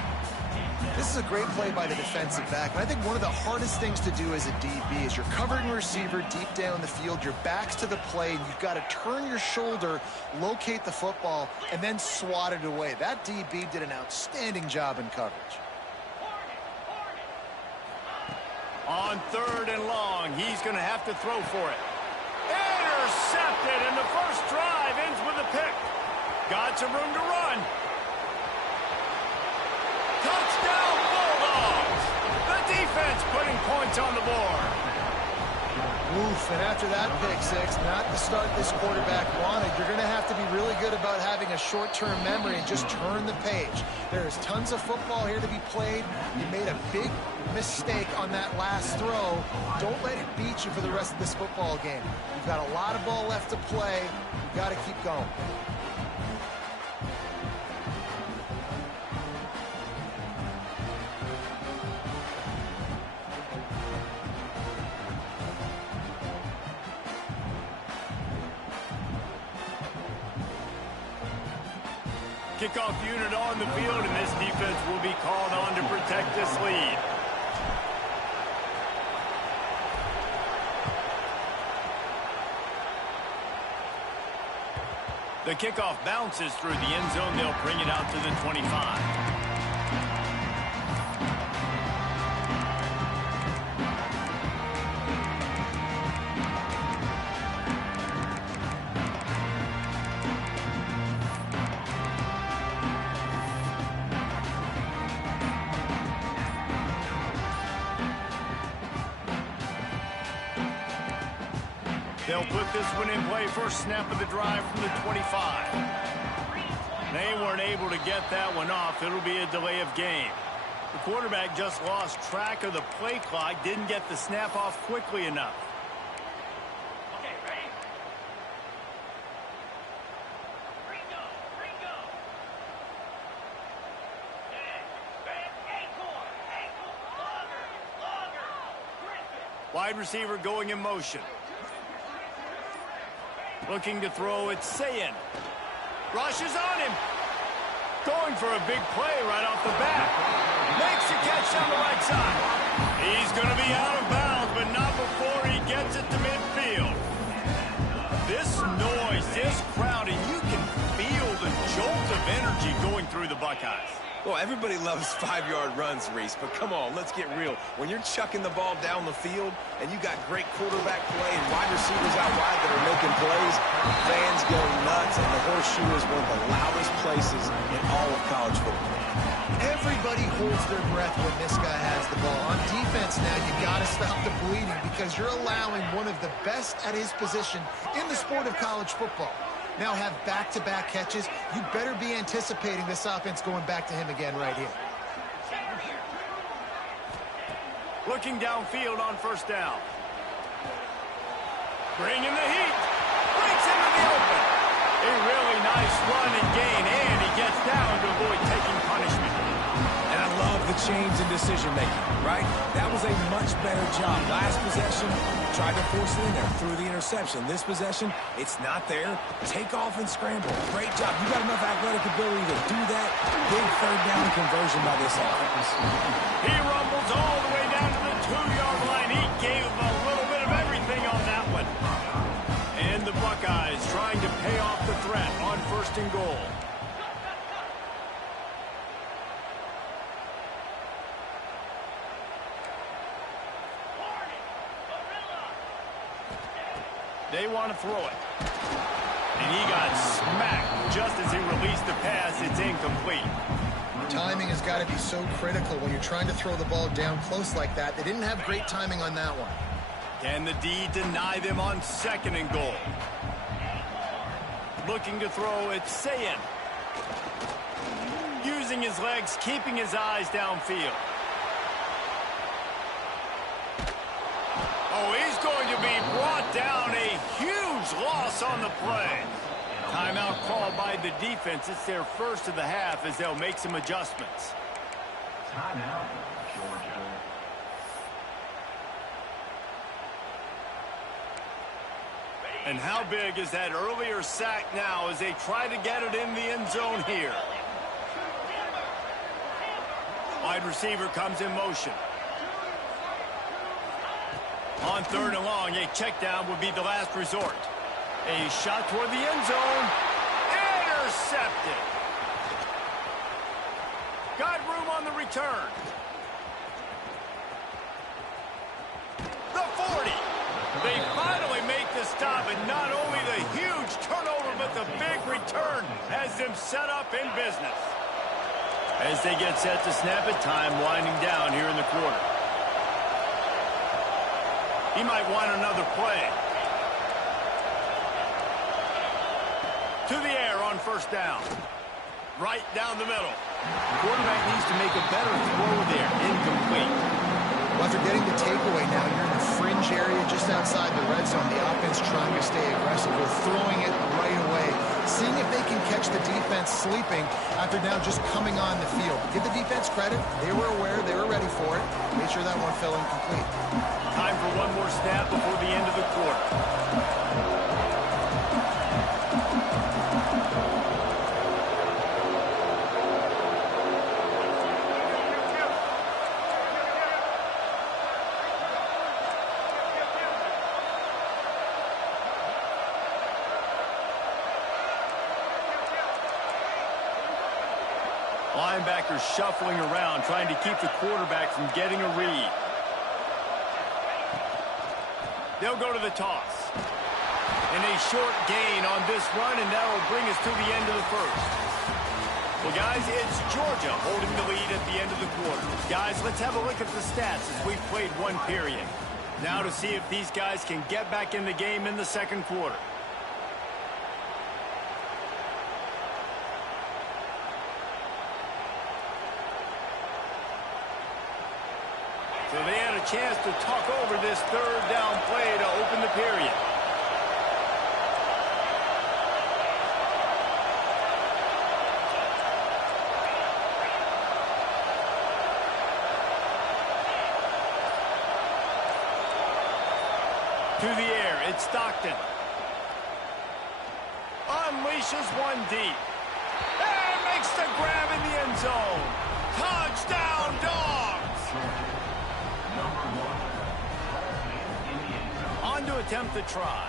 This is a great play by the defensive back. And I think one of the hardest things to do as a DB is you're covering a receiver deep down the field, your back's to the play, and you've got to turn your shoulder, locate the football, and then swat it away. That DB did an outstanding job in coverage. On 3rd and long, he's going to have to throw for it. Intercepted, and the first drive ends with a pick. Got some room to run. Touchdown, Bulldogs! The defense putting points on the board. Oof, and after that pick six, not the start this quarterback wanted. You're going to have to be really good about having a short-term memory and just turn the page. There's tons of football here to be played. You made a big mistake on that last throw. Don't let it beat you for the rest of this football game. You've got a lot of ball left to play. You've got to keep going. Kickoff unit on the field, and this defense will be called on to protect this lead. The kickoff bounces through the end zone. They'll bring it out to the 25. They'll put this one in play. First snap of the drive from the 25. They weren't able to get that one off. It'll be a delay of game. The quarterback just lost track of the play clock. Didn't get the snap off quickly enough. Okay, ready? Ringo. Ankle. Wide receiver going in motion. Looking to throw, it's Sayin. Rushes on him. Going for a big play right off the bat. Makes the catch on the right side. He's going to be out of bounds, but not before he gets it to midfield. This noise, this crowd, and you can feel the jolt of energy going through the Buckeyes. Well, everybody loves 5-yard runs, Reese, but come on, let's get real. When you're chucking the ball down the field and you got great quarterback play and wide receivers out wide that are making plays, fans go nuts, and the Horseshoe is one of the loudest places in all of college football. Everybody holds their breath when this guy has the ball. On defense now, you got to stop the bleeding because you're allowing one of the best at his position in the sport of college football. Now have back-to-back catches. You better be anticipating this offense going back to him again right here. Looking downfield on first down. Bringing the heat. Breaks into the open. change in decision-making, right? That was a much better job. Last possession, tried to force it in there, threw the interception. This possession, it's not there. Take off and scramble. Great job. You got enough athletic ability to do that. Big third down conversion by this offense. He rumbles all the way down to the 2-yard line. He gave a little bit of everything on that one. And the Buckeyes trying to pay off the threat on 1st and goal. They want to throw it. And he got smacked just as he released the pass. It's incomplete. Timing has got to be so critical when you're trying to throw the ball down close like that. They didn't have great timing on that one. Can the D deny them on 2nd and goal? Looking to throw, it's Sayin. Using his legs, keeping his eyes downfield. Oh, he's going to be brought down. A huge loss on the play. Timeout called by the defense. It's their first of the half as they'll make some adjustments. Timeout, Georgia. And how big is that earlier sack now as they try to get it in the end zone here? Wide receiver comes in motion. On 3rd and long, a check down would be the last resort. A shot toward the end zone. Intercepted. Got room on the return. The 40. They finally make the stop, and not only the huge turnover, but the big return has them set up in business. As they get set to snap it, time winding down here in the quarter. He might want another play. To the air on 1st down. Right down the middle. Quarterback needs to make a better throw there. Incomplete. Well, after getting the takeaway now, you're in a fringe area just outside the red zone. The offense trying to stay aggressive. We're throwing it right away. Seeing if they can catch the defense sleeping after now just coming on the field. Give the defense credit. They were aware. They were ready for it. Made sure that one fell incomplete. Time for one more snap before the end of the quarter. Linebackers shuffling around, trying to keep the quarterback from getting a read. They'll go to the toss. And a short gain on this run, and that will bring us to the end of the 1st. Well, guys, it's Georgia holding the lead at the end of the quarter. Guys, let's have a look at the stats as we've played one period. Now to see if these guys can get back in the game in the 2nd quarter. So they had a chance to talk over this 3rd down play to open the period. To the air, it's Stockton. Unleashes one deep. And makes the grab in the end zone. Touchdown, Dogs! On to attempt the try.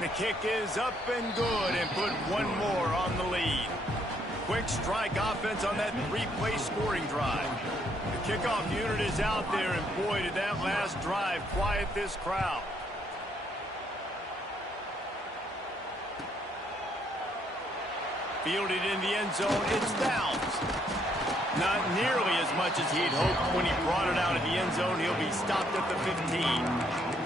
The kick is up and good and put one more on the lead. Quick strike offense on that 3-play scoring drive. The kickoff unit is out there, and boy, did that last drive quiet this crowd. Fielded in the end zone, it's Downs. Not nearly as much as he'd hoped when he brought it out of the end zone. He'll be stopped at the 15.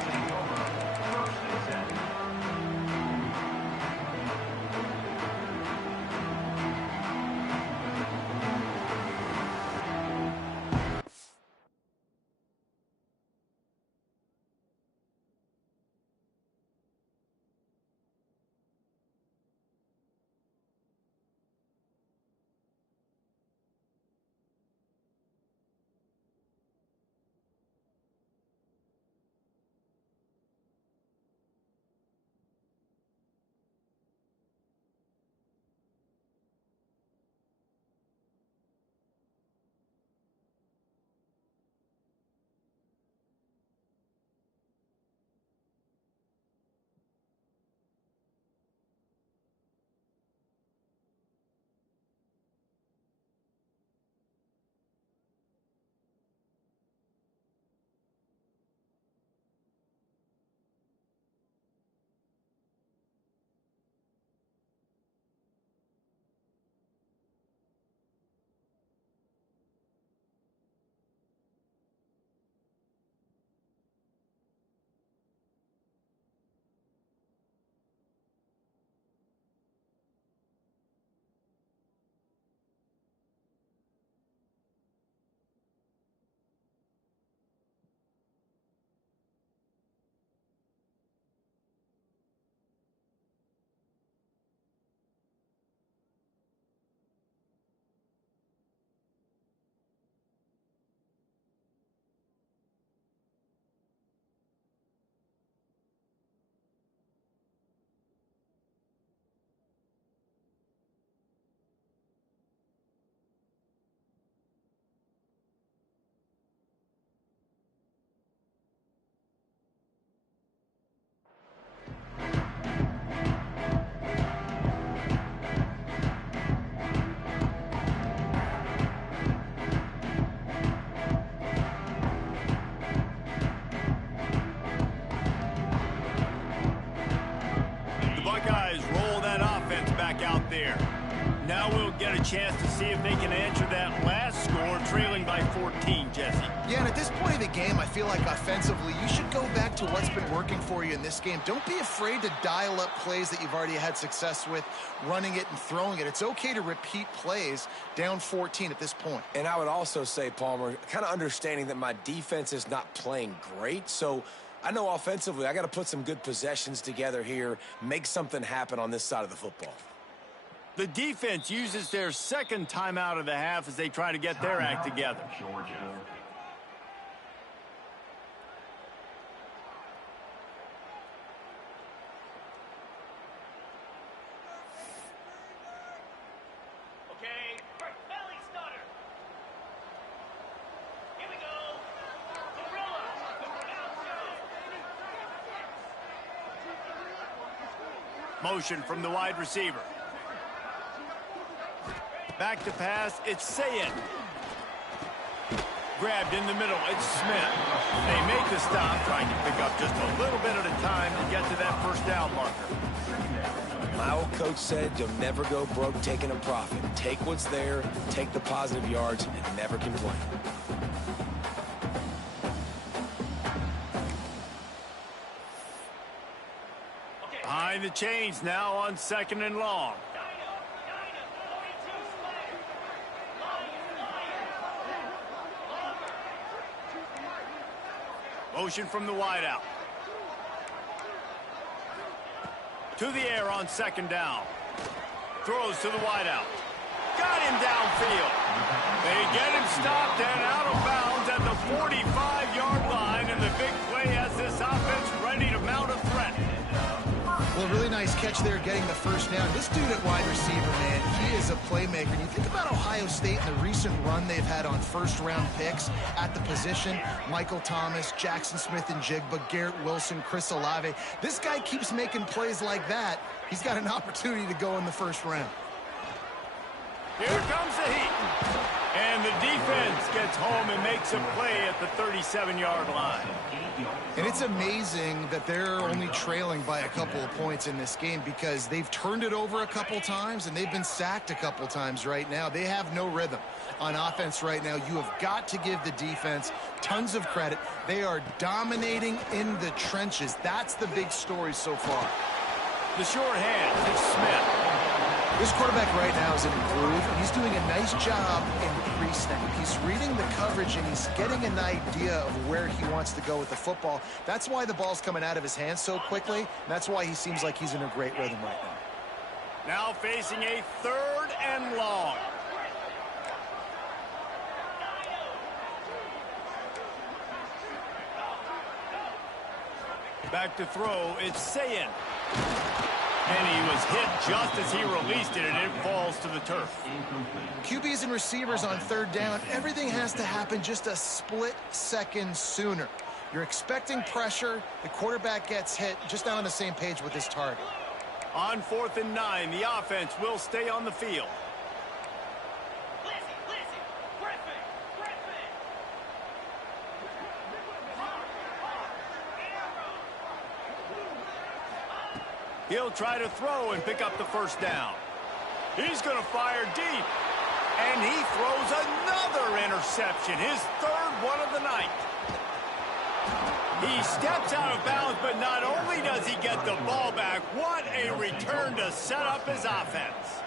chance to see if they can answer that last score, trailing by 14, Jesse. Yeah, and at this point of the game, I feel like offensively, you should go back to what's been working for you in this game. Don't be afraid to dial up plays that you've already had success with, running it and throwing it. It's okay to repeat plays down 14 at this point. And I would also say, Palmer, kind of understanding that my defense is not playing great, so I know offensively I got to put some good possessions together here, make something happen on this side of the football. The defense uses their second timeout of the half as they try to get their act together. Georgia. Okay, belly stutter. Here we go. Gorilla. Motion from the wide receiver. Back to pass, it's Sayin. Grabbed in the middle, it's Smith. They make the stop, trying to pick up just a little bit at a time to get to that first down marker. My old coach said you'll never go broke taking a profit. Take what's there, take the positive yards, and never complain. Behind the chains now on 2nd and long. Motion from the wideout. To the air on 2nd down. Throws to the wideout. Got him downfield. They get him stopped and out of bounds at the 45-yard line, and the big play has this offense ready to mount a threat. Well, really nice catch there getting the first down. This dude at wide receiver, man, he is a playmaker. And you think about Ohio State and the recent run they've had on first-round picks at the position. Michael Thomas, Jackson Smith-Njigba, Garrett Wilson, Chris Olave. This guy keeps making plays like that. He's got an opportunity to go in the first round. Here comes the heat. And the defense gets home and makes a play at the 37-yard line. And it's amazing that they're only trailing by a couple of points in this game because they've turned it over a couple times and they've been sacked a couple times right now. They have no rhythm on offense right now. You have got to give the defense tons of credit. They are dominating in the trenches. That's the big story so far. The short hand is Smith. This quarterback right now is in a groove, and he's doing a nice job in pre-snap. He's reading the coverage, and he's getting an idea of where he wants to go with the football. That's why the ball's coming out of his hands so quickly, and that's why he seems like he's in a great rhythm right now. Now facing a 3rd and long. Back to throw, it's Sayin. And he was hit just as he released it, and it falls to the turf. QBs and receivers on 3rd down, everything has to happen just a split second sooner. You're expecting pressure, the quarterback gets hit, just not on the same page with his target. On 4th and 9, the offense will stay on the field. He'll try to throw and pick up the first down. He's going to fire deep. And he throws another interception, his 3rd one of the night. He steps out of bounds, but not only does he get the ball back, what a return to set up his offense.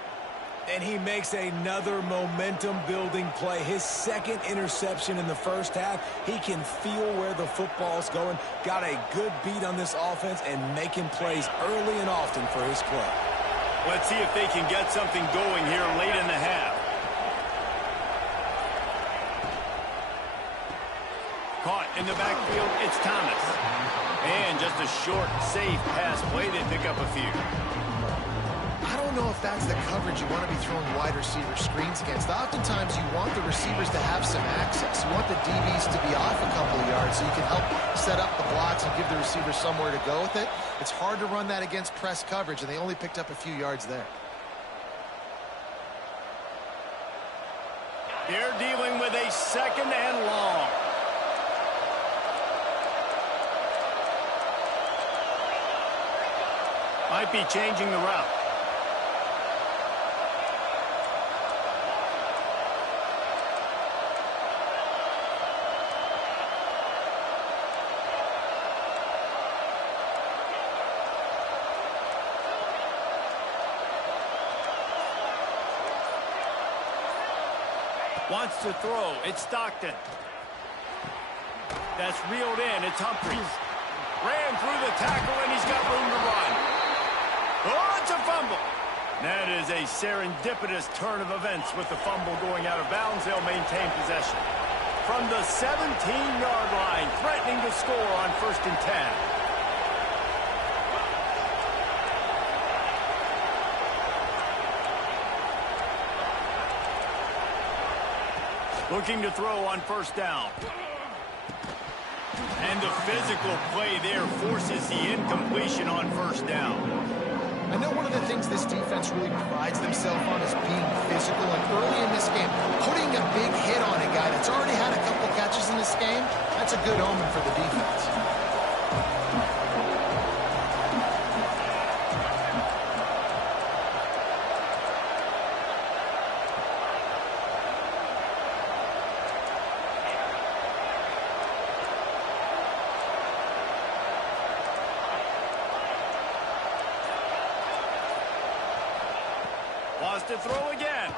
And he makes another momentum-building play. His 2nd interception in the first half. He can feel where the football's going. Got a good beat on this offense and making plays early and often for his club. Let's see if they can get something going here late in the half. Caught in the backfield, it's Thomas. And just a short, safe pass play. They pick up a few. I don't know if that's the coverage you want to be throwing wide receiver screens against. Oftentimes, you want the receivers to have some access. You want the DBs to be off a couple of yards so you can help set up the blocks and give the receivers somewhere to go with it. It's hard to run that against press coverage, and they only picked up a few yards there. They're dealing with a 2nd and long. Might be changing the route. Wants to throw. It's Stockton. That's reeled in. It's Humphries. Ran through the tackle, and he's got room to run. Oh, it's a fumble. That is a serendipitous turn of events with the fumble going out of bounds. They'll maintain possession. From the 17-yard line, threatening to score on 1st and 10. Looking to throw on 1st down. And the physical play there forces the incompletion on 1st down. I know one of the things this defense really prides themselves on is being physical, and early in this game, putting a big hit on a guy that's already had a couple catches in this game, that's a good omen for the defense. Wants to throw again.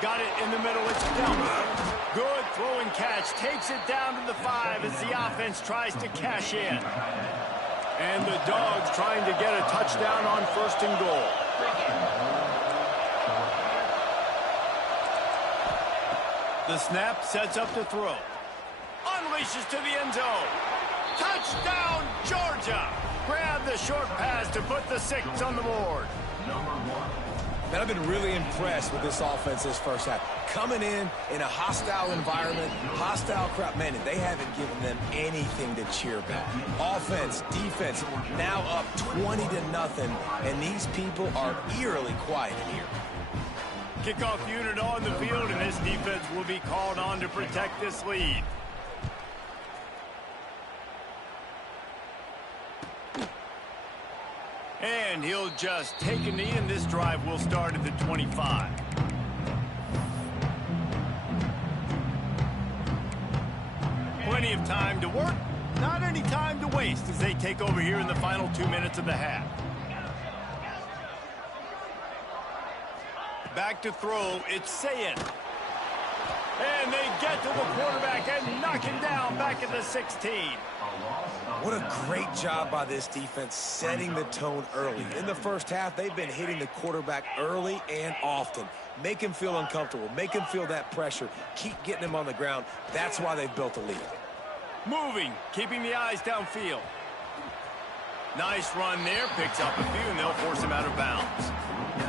Got it in the middle. It's Delma. Good throwing catch. Takes it down to the 5 as the offense tries to cash in. And the Dogs trying to get a touchdown on 1st and goal. The snap sets up to throw. Unleashes to the end zone. Touchdown, Georgia. Grab the short pass to put the 6 on the board. Man, I've been really impressed with this offense this first half. Coming in a hostile environment, hostile crowd. Man, they haven't given them anything to cheer about. Offense, defense, now up 20-0, and these people are eerily quiet in here. Kickoff unit on the field, and this defense will be called on to protect this lead. And he'll just take a knee, and this drive will start at the 25. Plenty of time to work, not any time to waste as they take over here in the final 2 minutes of the half. Back to throw, it's Sayin. And they get to the quarterback and knock him down back at the 16. What a great job by this defense setting the tone early. In the first half, they've been hitting the quarterback early and often. Make him feel uncomfortable. Make him feel that pressure. Keep getting him on the ground. That's why they've built a lead. Moving, keeping the eyes downfield. Nice run there. Picks up a few, and they'll force him out of bounds.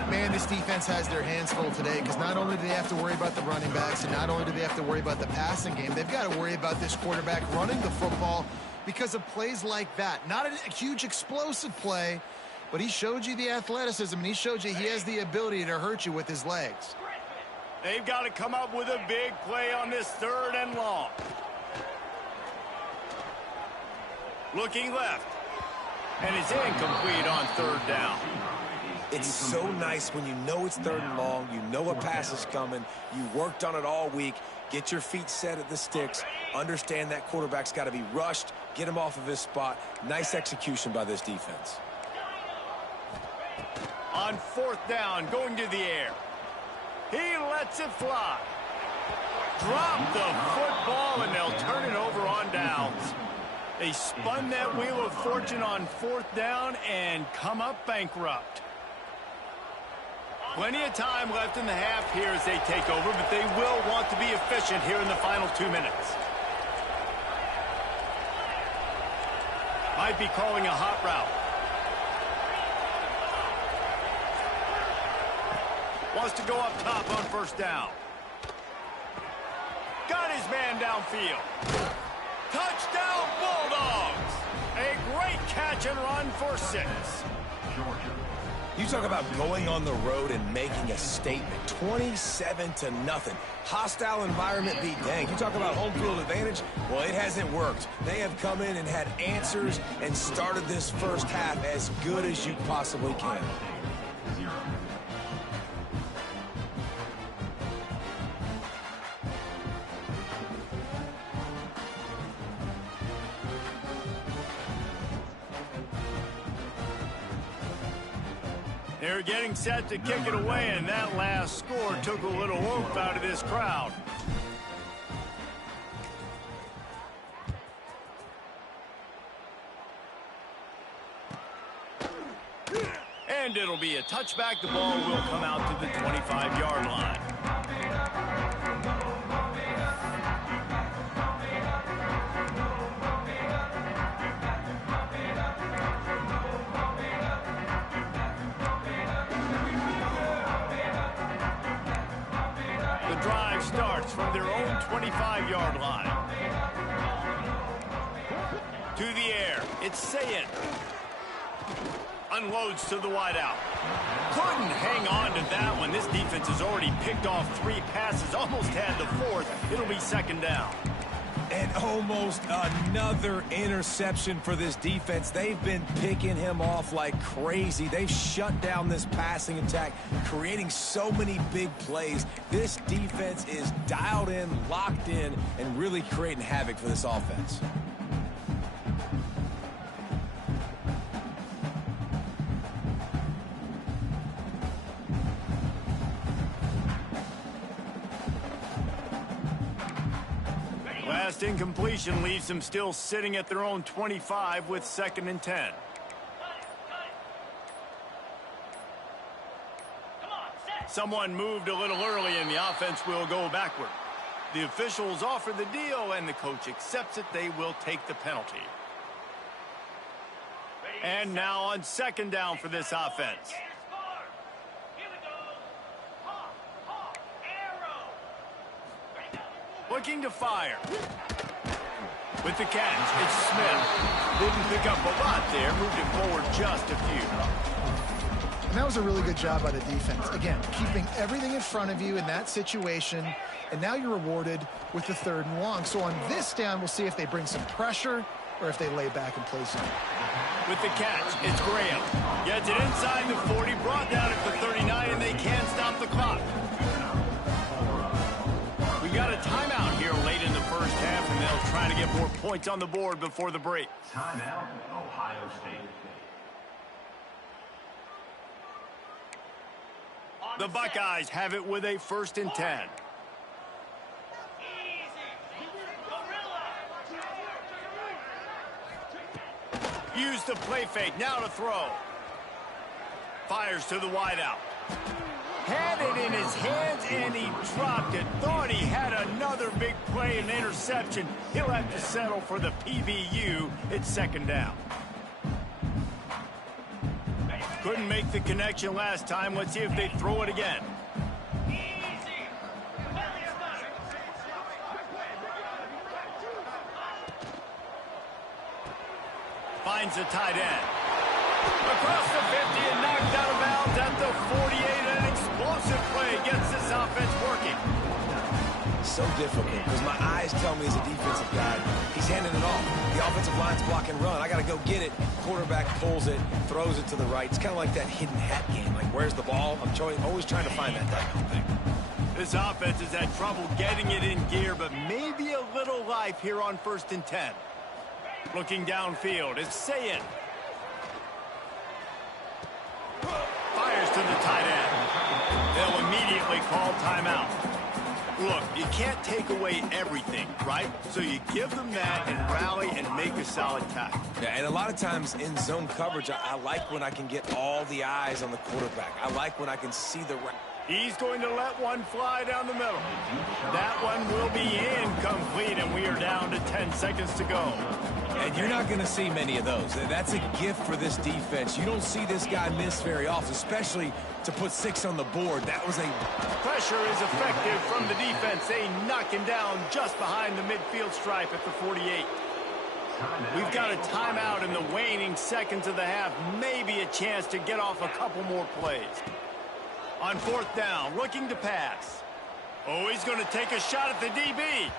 Man, this defense has their hands full today because not only do they have to worry about the running backs and not only do they have to worry about the passing game, they've got to worry about this quarterback running the football because of plays like that. Not a huge explosive play, but he showed you the athleticism, and he showed you he has the ability to hurt you with his legs. They've got to come up with a big play on this 3rd and long. Looking left. And it's incomplete on 3rd down. It's so nice when you know it's 3rd and long, you know a pass is coming, you worked on it all week, get your feet set at the sticks, understand that quarterback's got to be rushed, get him off of his spot. Nice execution by this defense. On 4th down, going to the air. He lets it fly. Drop the football, and they'll turn it over on downs. They spun that wheel of fortune on 4th down and come up bankrupt. Plenty of time left in the half here as they take over, but they will want to be efficient here in the final 2 minutes. Might be calling a hot route. Wants to go up top on 1st down. Got his man downfield. Touchdown, Bulldogs! A great catch and run for 6. You talk about going on the road and making a statement. 27-0. Hostile environment be danged. You talk about home field advantage. Well, it hasn't worked. They have come in and had answers and started this first half as good as you possibly can. They're getting set to kick it away, and that last score took a little oomph out of this crowd. And it'll be a touchback. The ball will come out to the 25-yard line. The drive starts from their own 25-yard line. To the air, it's Saying. Unloads to the wideout. Couldn't hang on to that one. This defense has already picked off 3 passes, almost had the 4th. It'll be second down. And almost another interception for this defense. They've been picking him off like crazy. They've shut down this passing attack, creating so many big plays. This defense is dialed in, locked in, and really creating havoc for this offense. Last incompletion leaves them still sitting at their own 25 with 2nd and 10. Someone moved a little early and the offense will go backward. The officials offer the deal and the coach accepts it. They will take the penalty. And now on 2nd down for this offense. Looking to fire. With the catch, it's Smith. Didn't pick up a lot there, moved it forward just a few. And that was a really good job by the defense. Again, keeping everything in front of you in that situation, and now you're rewarded with the 3rd and long. So on this down, we'll see if they bring some pressure or if they lay back and play zone. With the catch, it's Graham. Gets it inside the 40, brought down at the 39, and they can't stop the clock. We've got a timeout here late in the first half, and they'll try to get more points on the board before the break. Timeout, Ohio State. The Buckeyes have it with a 1st and 10. Use the play fake, now to throw. Fires to the wideout. Had it in his hands and he dropped it. Thought he had another big play and interception. He'll have to settle for the PBU. It's 2nd down. Couldn't make the connection last time. Let's see if they throw it again. Finds the tight end. Across the 50 and knocked out of bounds at the 48. An explosive play gets this offense working. So difficult because my eyes tell me as a defensive guy, he's handing it off. The offensive line's block and run. I got to go get it. Quarterback pulls it, throws it to the right. It's kind of like that hidden hat game. Like, where's the ball? I'm always trying to find that type of thing. This offense has had trouble getting it in gear, but maybe a little life here on 1st and 10. Looking downfield, it's Saying. Fires to the tight end. They'll immediately call timeout. Look, you can't take away everything, right? So you give them that and rally and make a solid tackle. Yeah, and a lot of times in zone coverage, I like when I can get all the eyes on the quarterback. I like when I can see the... He's going to let one fly down the middle. That one will be incomplete, and we are down to 10 seconds to go. And you're not going to see many of those. That's a gift for this defense. You don't see this guy miss very often, especially to put 6 on the board. That was a... Pressure is effective from the defense. They knock him down just behind the midfield stripe at the 48. We've got a timeout in the waning seconds of the half. Maybe a chance to get off a couple more plays. On 4th down, looking to pass. Oh, he's going to take a shot at the DB.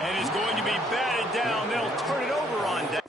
And is going to be batted down. They'll turn it over on downs.